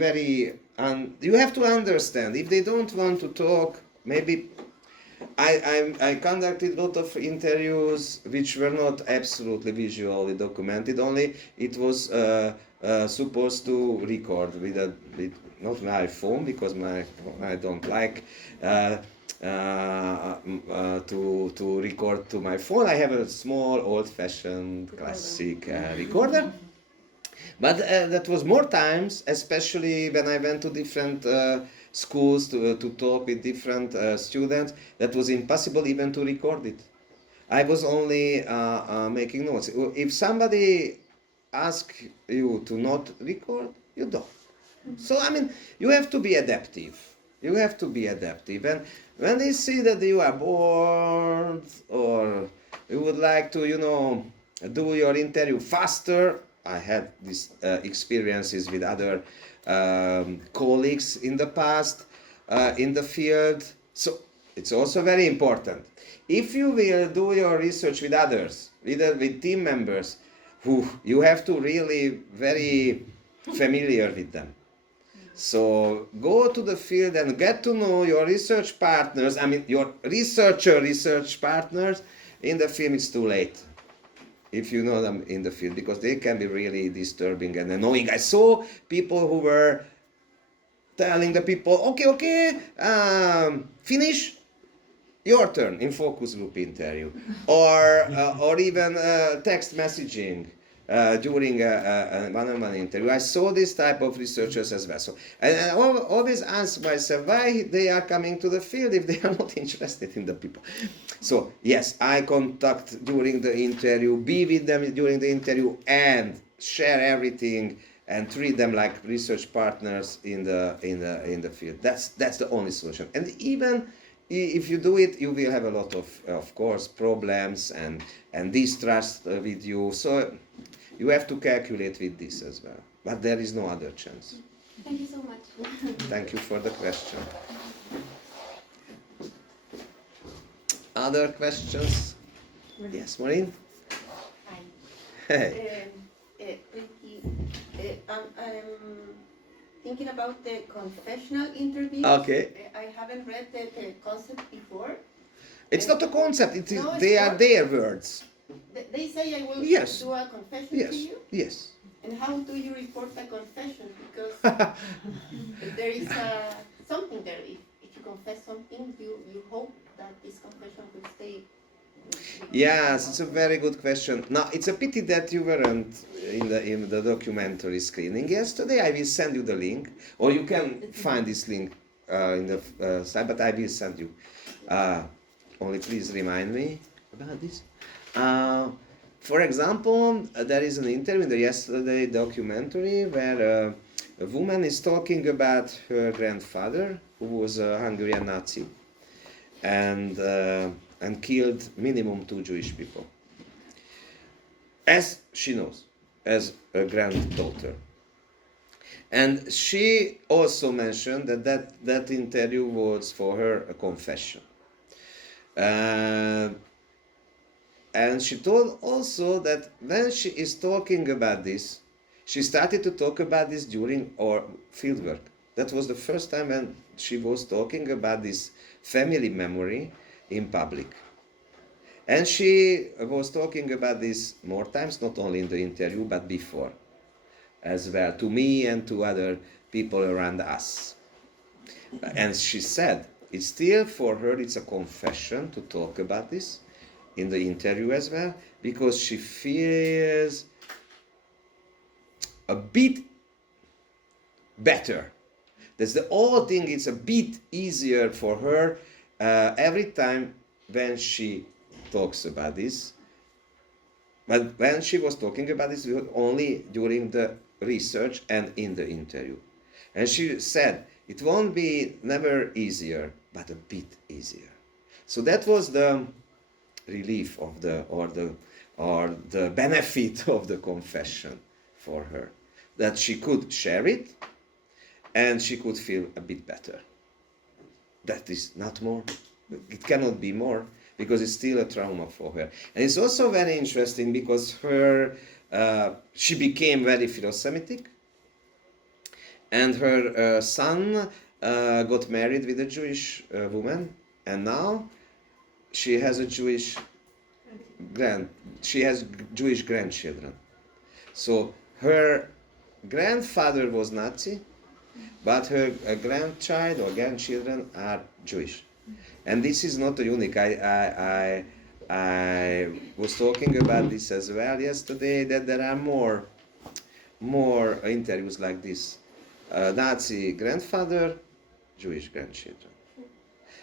you have to understand, if they don't want to talk, maybe I conducted a lot of interviews which were not absolutely visually documented, only it was supposed to record with not my phone, because I don't like to record to my phone. I have a small old-fashioned classic recorder. But that was more times, especially when I went to different schools to talk with different students, that was impossible even to record it. I was only making notes. If somebody asks you to not record, you don't. So, I mean, you have to be adaptive. You have to be adaptive. And when they see that you are bored or you would like to, do your interview faster, I had these experiences with other colleagues in the past in the field. So it's also very important. If you will do your research with others, with team members, who you have to really very familiar with them. So go to the field and get to know your research partners. I mean, your research partners in the field. It's too late if you know them in the field, because they can be really disturbing and annoying. I saw people who were telling the people, okay, finish, your turn in focus group interview, or even text messaging during a one-on-one interview. I saw this type of researchers as well. So, and I always ask myself why they are coming to the field if they are not interested in the people. So yes, eye contact during the interview, be with them during the interview, and share everything and treat them like research partners in the field. That's the only solution. And even if you do it, you will have a lot of course, problems and distrust with you. So you have to calculate with this as well. But there is no other chance. Thank you so much. Thank you for the question. Other questions? Yes, Maureen? Hi. Hey. Ricky, I'm thinking about the confessional interviews. Okay. I haven't read the concept before. It's not a concept, it is, No, it's they are not. their words. They say I will Yes. do a confession Yes, to you. yes. And how do you report a confession? Because there is something there. If you confess something, you hope that this confession will stay Yes, it's a very good question. Now, it's a pity that you weren't in the documentary screening yesterday. I will send you the link, or you can find this link in the site, but I will send you. Only please remind me about this. For example, there is an interview in the yesterday documentary where a woman is talking about her grandfather, who was a Hungarian Nazi, and killed minimum 2 Jewish people, as she knows, as a granddaughter. And she also mentioned that interview was for her a confession. And she told also that when she is talking about this, she started to talk about this during our fieldwork. That was the first time when she was talking about this family memory in public. And she was talking about this more times, not only in the interview, but before as well, to me and to other people around us. And she said, it's still for her, it's a confession to talk about this in the interview as well, because she feels a bit better. That's the whole thing, it's a bit easier for her every time when she talks about this. But when she was talking about this, it was only during the research and in the interview. And she said, it won't be never easier, but a bit easier. So that was the relief of the benefit of the confession for her, that she could share it and she could feel a bit better. That is not more. It cannot be more, because it's still a trauma for her. And it's also very interesting because she became very philo-Semitic, and her son got married with a Jewish woman, and now she has Jewish grandchildren. So her grandfather was Nazi, but her grandchild or grandchildren are Jewish. And this is not unique. I was talking about this as well yesterday, that there are more interviews like this. Nazi grandfather, Jewish grandchildren.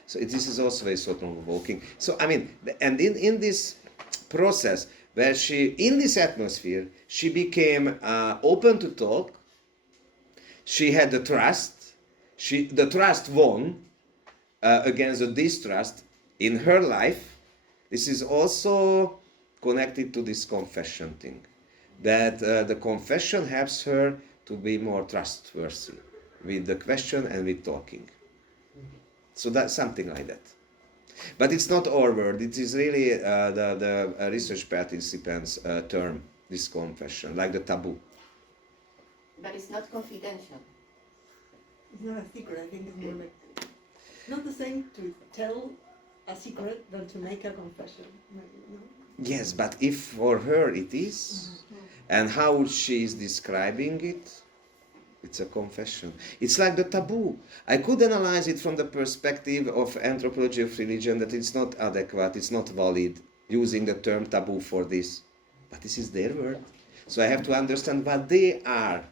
So this is also very sort of provoking. So I mean, and in this process where in this atmosphere, she became open to talk. She had the trust. The trust won against the distrust in her life. This is also connected to this confession thing, that the confession helps her to be more trustworthy with the question and with talking. So that's something like that. But it's not our word. It is really the research participants' term, this confession, like the taboo. But it's not confidential. It's not a secret. I think it's more like not the same to tell a secret than to make a confession. Yes, but if for her it is, and how she is describing it, it's a confession. It's like the taboo. I could analyze it from the perspective of anthropology of religion, that it's not adequate, it's not valid, using the term taboo for this. But this is their word. So I have to understand what they are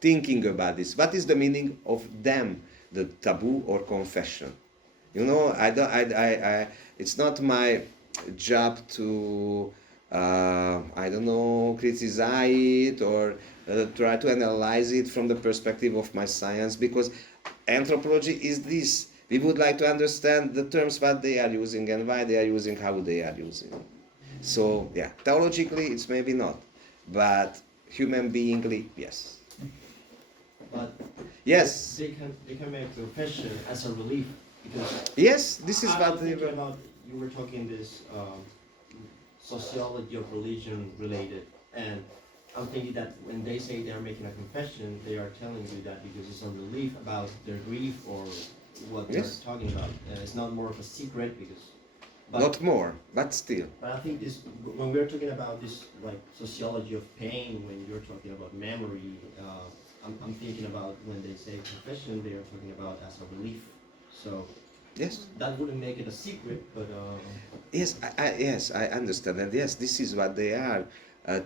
thinking about this. What is the meaning of them, the taboo or confession? You know, it's not my job to, criticize it or try to analyze it from the perspective of my science, because anthropology is this. We would like to understand the terms, what they are using and why they are using, how they are using. So, yeah, theologically it's maybe not, but human beingly, yes. But yes, they can make a confession as a relief, because yes, this is what they thinking were. about. You were talking this sociology of religion related, and I'm thinking that when they say they are making a confession, they are telling you that because it's a relief about their grief or what Yes. they're talking about. It's not more of a secret because. Not more, but still. But I think this, when we're talking about this, like sociology of pain, when you're talking about memory, I'm thinking about when they say confession, they are talking about as a relief. So Yes. That wouldn't make it a secret, but Yes, I understand, and yes, this is what they are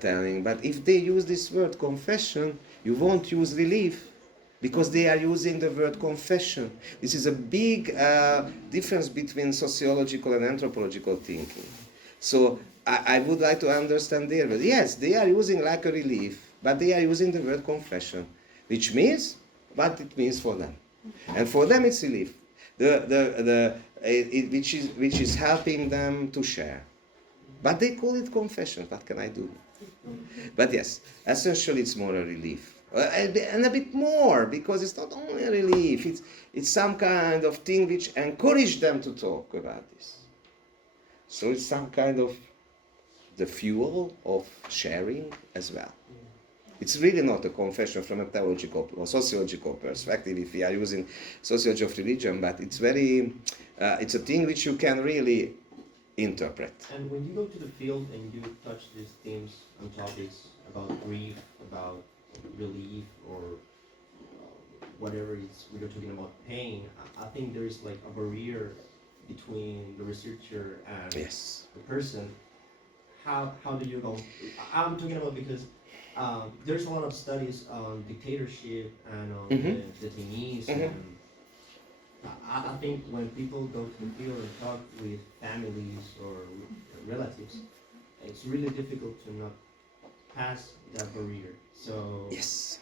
telling. But if they use this word confession, you won't use relief, because they are using the word confession. This is a big difference between sociological and anthropological thinking. So I would like to understand there. But yes, they are using like a relief, but they are using the word confession, which means what it means for them, and for them it's relief. Which is helping them to share. But they call it confession. What can I do? But yes, essentially it's more a relief. And a bit more, because it's not only a relief, it's some kind of thing which encourages them to talk about this. So it's some kind of the fuel of sharing as well. It's really not a confession from a theological or sociological perspective if we are using sociology of religion, but it's very, it's a thing which you can really interpret. And when you go to the field and you touch these themes and topics about grief, about relief, or whatever it's we're talking about pain, I think there is like a barrier between the researcher and Yes. the person. How do you go? I'm talking about because there's a lot of studies on dictatorship and on the detainees. Mhm. And I think when people go to the field and talk with families or relatives, it's really difficult to not pass that barrier. So Yes.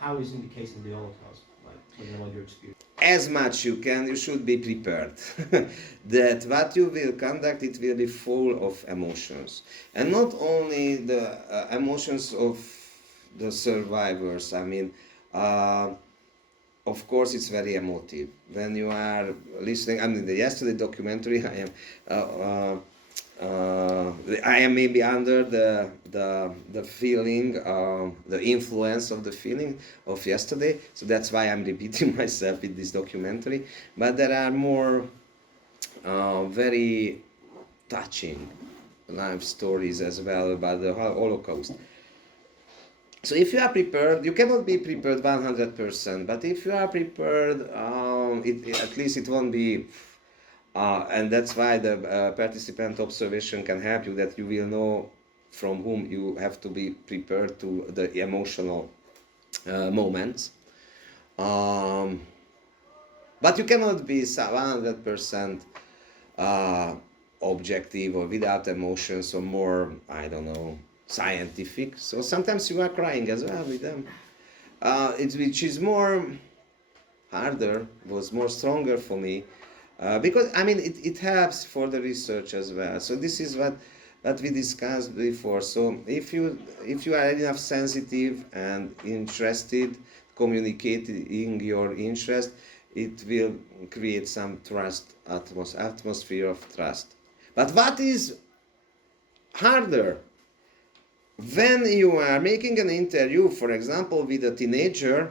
how is in the case of the Holocaust? Like talking about your experience. As much you can, you should be prepared that what you will conduct, it will be full of emotions, and not only the emotions of the survivors. I mean, of course it's very emotive when you are listening. I mean, the yesterday documentary, I am maybe under the feeling, the influence of the feeling of yesterday. So that's why I'm repeating myself with this documentary. But there are more very touching life stories as well about the Holocaust. So if you are prepared, you cannot be prepared 100%. But if you are prepared, at least it won't be. And that's why the participant observation can help you, that you will know from whom you have to be prepared to the emotional moments. But you cannot be 100% objective or without emotions, or more, I don't know, scientific. So sometimes you are crying as well with them. Which is more harder, was more stronger for me. Because I mean it helps for the research as well. So this is what we discussed before. So if you are enough sensitive and interested, communicating your interest, it will create some trust, atmosphere of trust. But what is harder? When you are making an interview, for example, with a teenager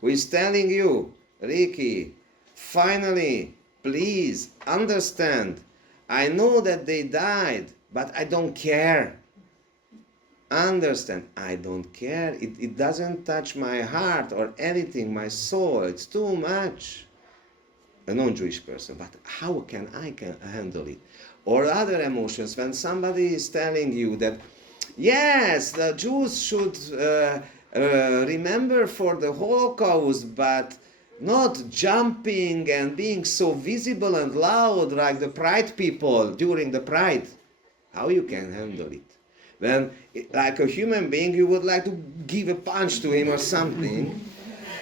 who is telling you, Ricky, finally, please understand, I know that they died, but I don't care. Understand, I don't care. It doesn't touch my heart or anything, my soul. It's too much. A non-Jewish person, but how can I handle it? Or other emotions, when somebody is telling you that, yes, the Jews should remember for the Holocaust, but not jumping and being so visible and loud like the Pride people during the Pride. How you can handle it? When, like a human being, you would like to give a punch to him or something,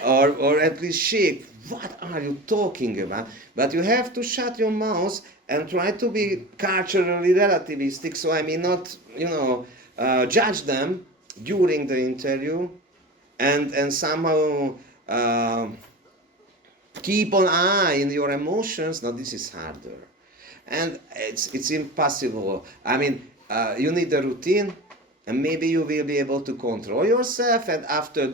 or at least shake. What are you talking about? But you have to shut your mouth and try to be culturally relativistic, so I mean not, judge them during the interview, and somehow keep an eye in your emotions. Now this is harder, and it's impossible. I mean, you need a routine, and maybe you will be able to control yourself, and after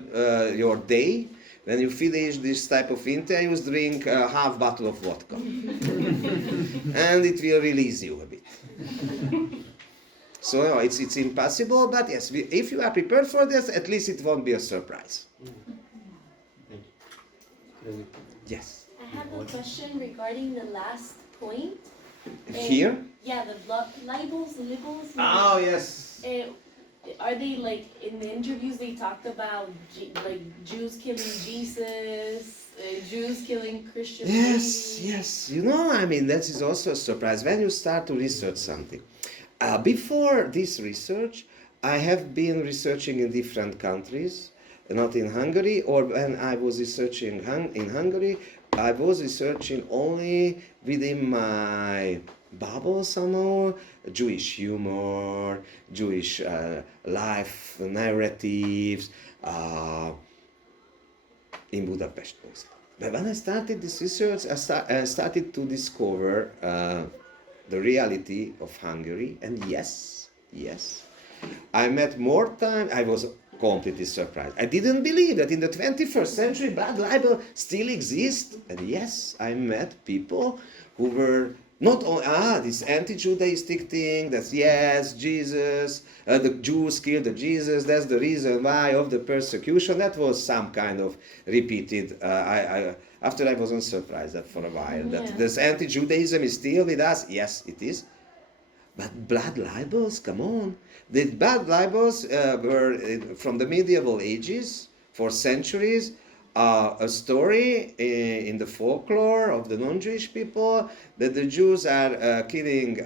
your day, when you finish this type of interviews, drink a half bottle of vodka. And it will release you a bit. So no, it's impossible, but yes, if you are prepared for this, at least it won't be a surprise. Thank you. Yes. I have a question regarding the last point. Here? Yeah, the libels. Oh, yes. Are they like in the interviews they talk about like Jews killing Jesus, Jews killing Christian Yes, babies? yes. You know, I mean, that is also a surprise when you start to research something. Before this research, I have been researching in different countries, not in Hungary, or when I was researching in Hungary, I was researching only within my bubble somehow, Jewish humor, Jewish life narratives, in Budapest mostly. But when I started this research, I started to discover the reality of Hungary, and yes, I met more time. I was completely surprised. I didn't believe that in the 21st century blood libel still exists. And yes, I met people who were not only this anti-Judaistic thing. That's yes, Jesus, the Jews killed the Jesus. That's the reason why of the persecution. That was some kind of repeated. After I wasn't surprised that for a while that this anti-Judaism is still with us. Yes, it is. But blood libels, come on. The blood libels were from the medieval ages, for centuries, a story in the folklore of the non-Jewish people that the Jews are killing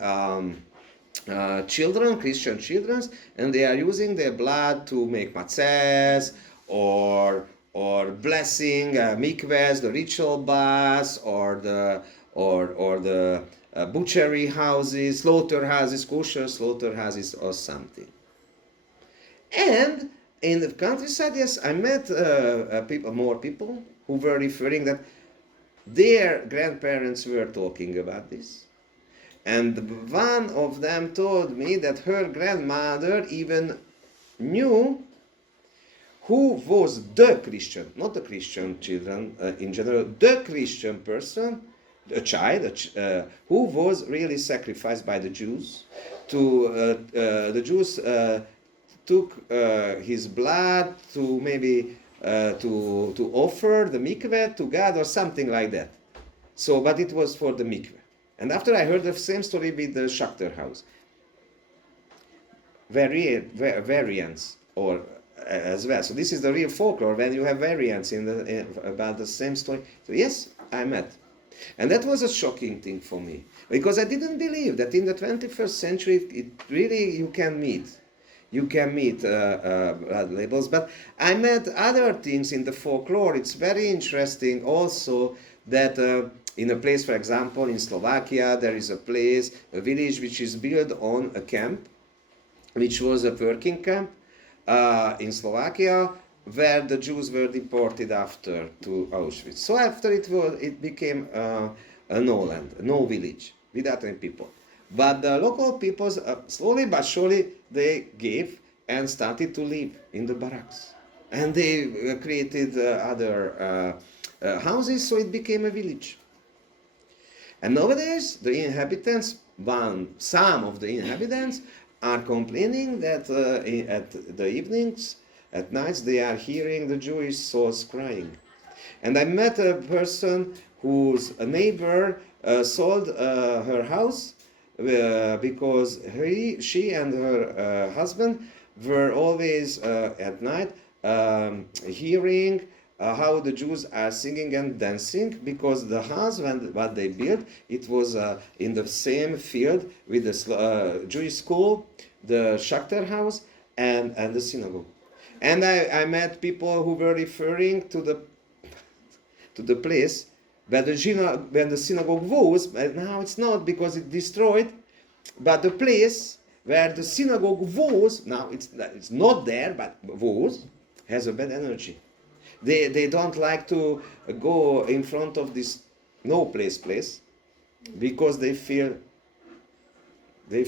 children, Christian children, and they are using their blood to make matzahs or blessing mikvahs, the ritual baths, or the butchery houses, slaughterhouses, kosher slaughterhouses, or something. And in the countryside, yes, I met more people who were referring that their grandparents were talking about this. And one of them told me that her grandmother even knew who was the Christian, not the Christian children in general, the Christian person, a child who was really sacrificed by the Jews. The Jews took his blood to maybe to offer the mikveh to God or something like that. So, but it was for the mikveh. And after I heard the same story with the Schachter house, variants or as well. So this is the real folklore when you have variants about the same story. So yes, I met. And that was a shocking thing for me, because I didn't believe that in the 21st century it really you can meet blood labels. But I met other things in the folklore. It's very interesting also that in a place, for example, in Slovakia, there is a village which is built on a camp, which was a working camp in Slovakia, where the Jews were deported after to Auschwitz. So after it became a no land, no village, without any people. But the local peoples, slowly but surely, they gave and started to live in the barracks. And they created other houses, so it became a village. And nowadays, the inhabitants, some of the inhabitants, are complaining that at the evenings, at nights, they are hearing the Jewish souls crying. And I met a person whose neighbor sold her house because she and her husband were always at night hearing how the Jews are singing and dancing, because the house what they built, it was in the same field with the Jewish school, the Schachter house, and the synagogue. And I met people who were referring to the place where the synagogue was, but now it's not because it's destroyed, but the place where the synagogue was, now it's not there, but was, has a bad energy. They don't like to go in front of this no place, because they feel the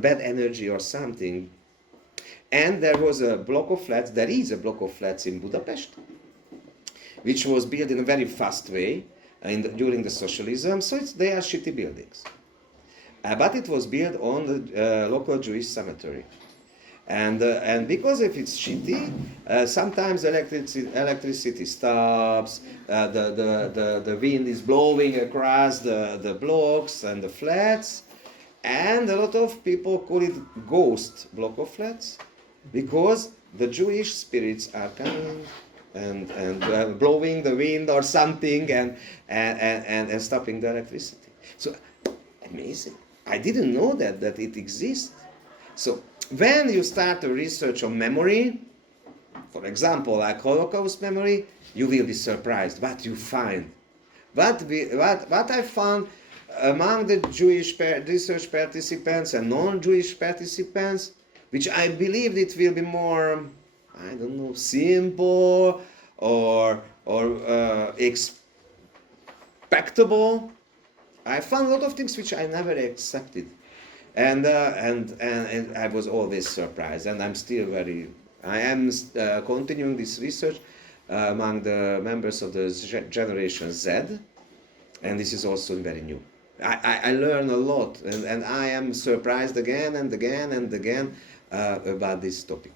bad energy or something. And there was a block of flats, there is a block of flats in Budapest, which was built in a very fast way during the socialism, so they are shitty buildings. But it was built on the local Jewish cemetery. And because if it's shitty, sometimes electricity stops, the wind is blowing across the blocks and the flats, and a lot of people call it ghost block of flats, because the Jewish spirits are coming and blowing the wind or something and stopping the electricity. So amazing. I didn't know that it exists. So when you start a research on memory, for example, like Holocaust memory, you will be surprised what you find. What I found among the Jewish research participants and non-Jewish participants, which I believed it will be more, I don't know, simple or expectable. I found a lot of things which I never accepted, and I was always surprised, and I'm still I am continuing this research among the members of the Generation Z, and this is also very new. I learn a lot, and I am surprised again and again and again about this topic.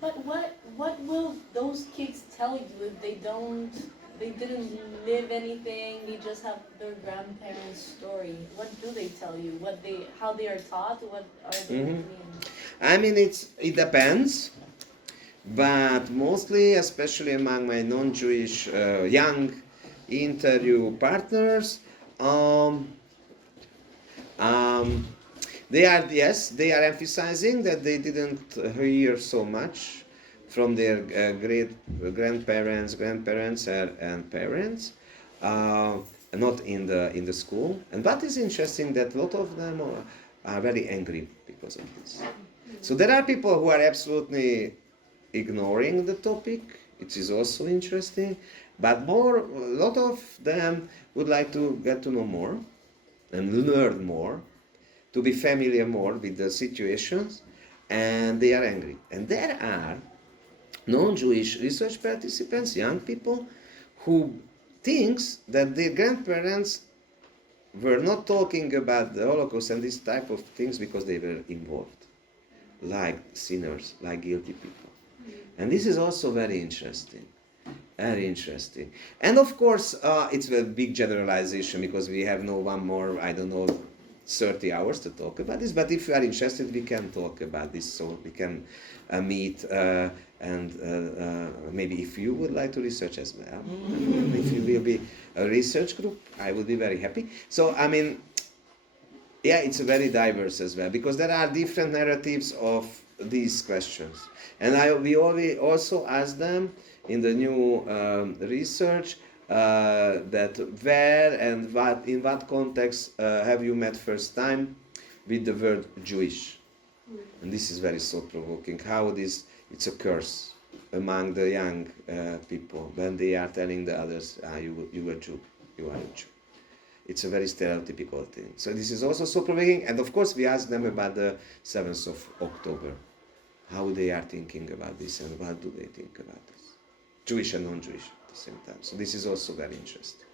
But what will those kids tell you if they didn't live anything, they just have their grandparents' story? What do they tell you? How they are taught? What are they mean? I mean, it depends, but mostly, especially among my non-Jewish young interview partners, they are emphasizing that they didn't hear so much from their great grandparents and parents, not in the school. And what is interesting that a lot of them are very angry because of this. So there are people who are absolutely ignoring the topic, which is also interesting, but a lot of them would like to get to know more and learn more, to be familiar more with the situations, and they are angry. And there are non-Jewish research participants, young people, who thinks that their grandparents were not talking about the Holocaust and this type of things because they were involved, like sinners, like guilty people. And this is also very interesting. Very interesting. And of course, it's a big generalization because we have no one more, 30 hours to talk about this. But if you are interested, we can talk about this. So we can meet and maybe if you would like to research as well, if you will be a research group, I would be very happy. So, I mean, yeah, it's very diverse as well because there are different narratives of these questions. And we also ask them in the new research that where and in what context have you met first time with the word Jewish? And this is very thought-provoking. How it's a curse among the young people when they are telling the others, you are Jew, you are a Jew. It's a very stereotypical thing. So this is also thought-provoking. And of course we ask them about the 7th of October, how they are thinking about this and what do they think about this. Jewish and non-Jewish at the same time. So this is also very interesting.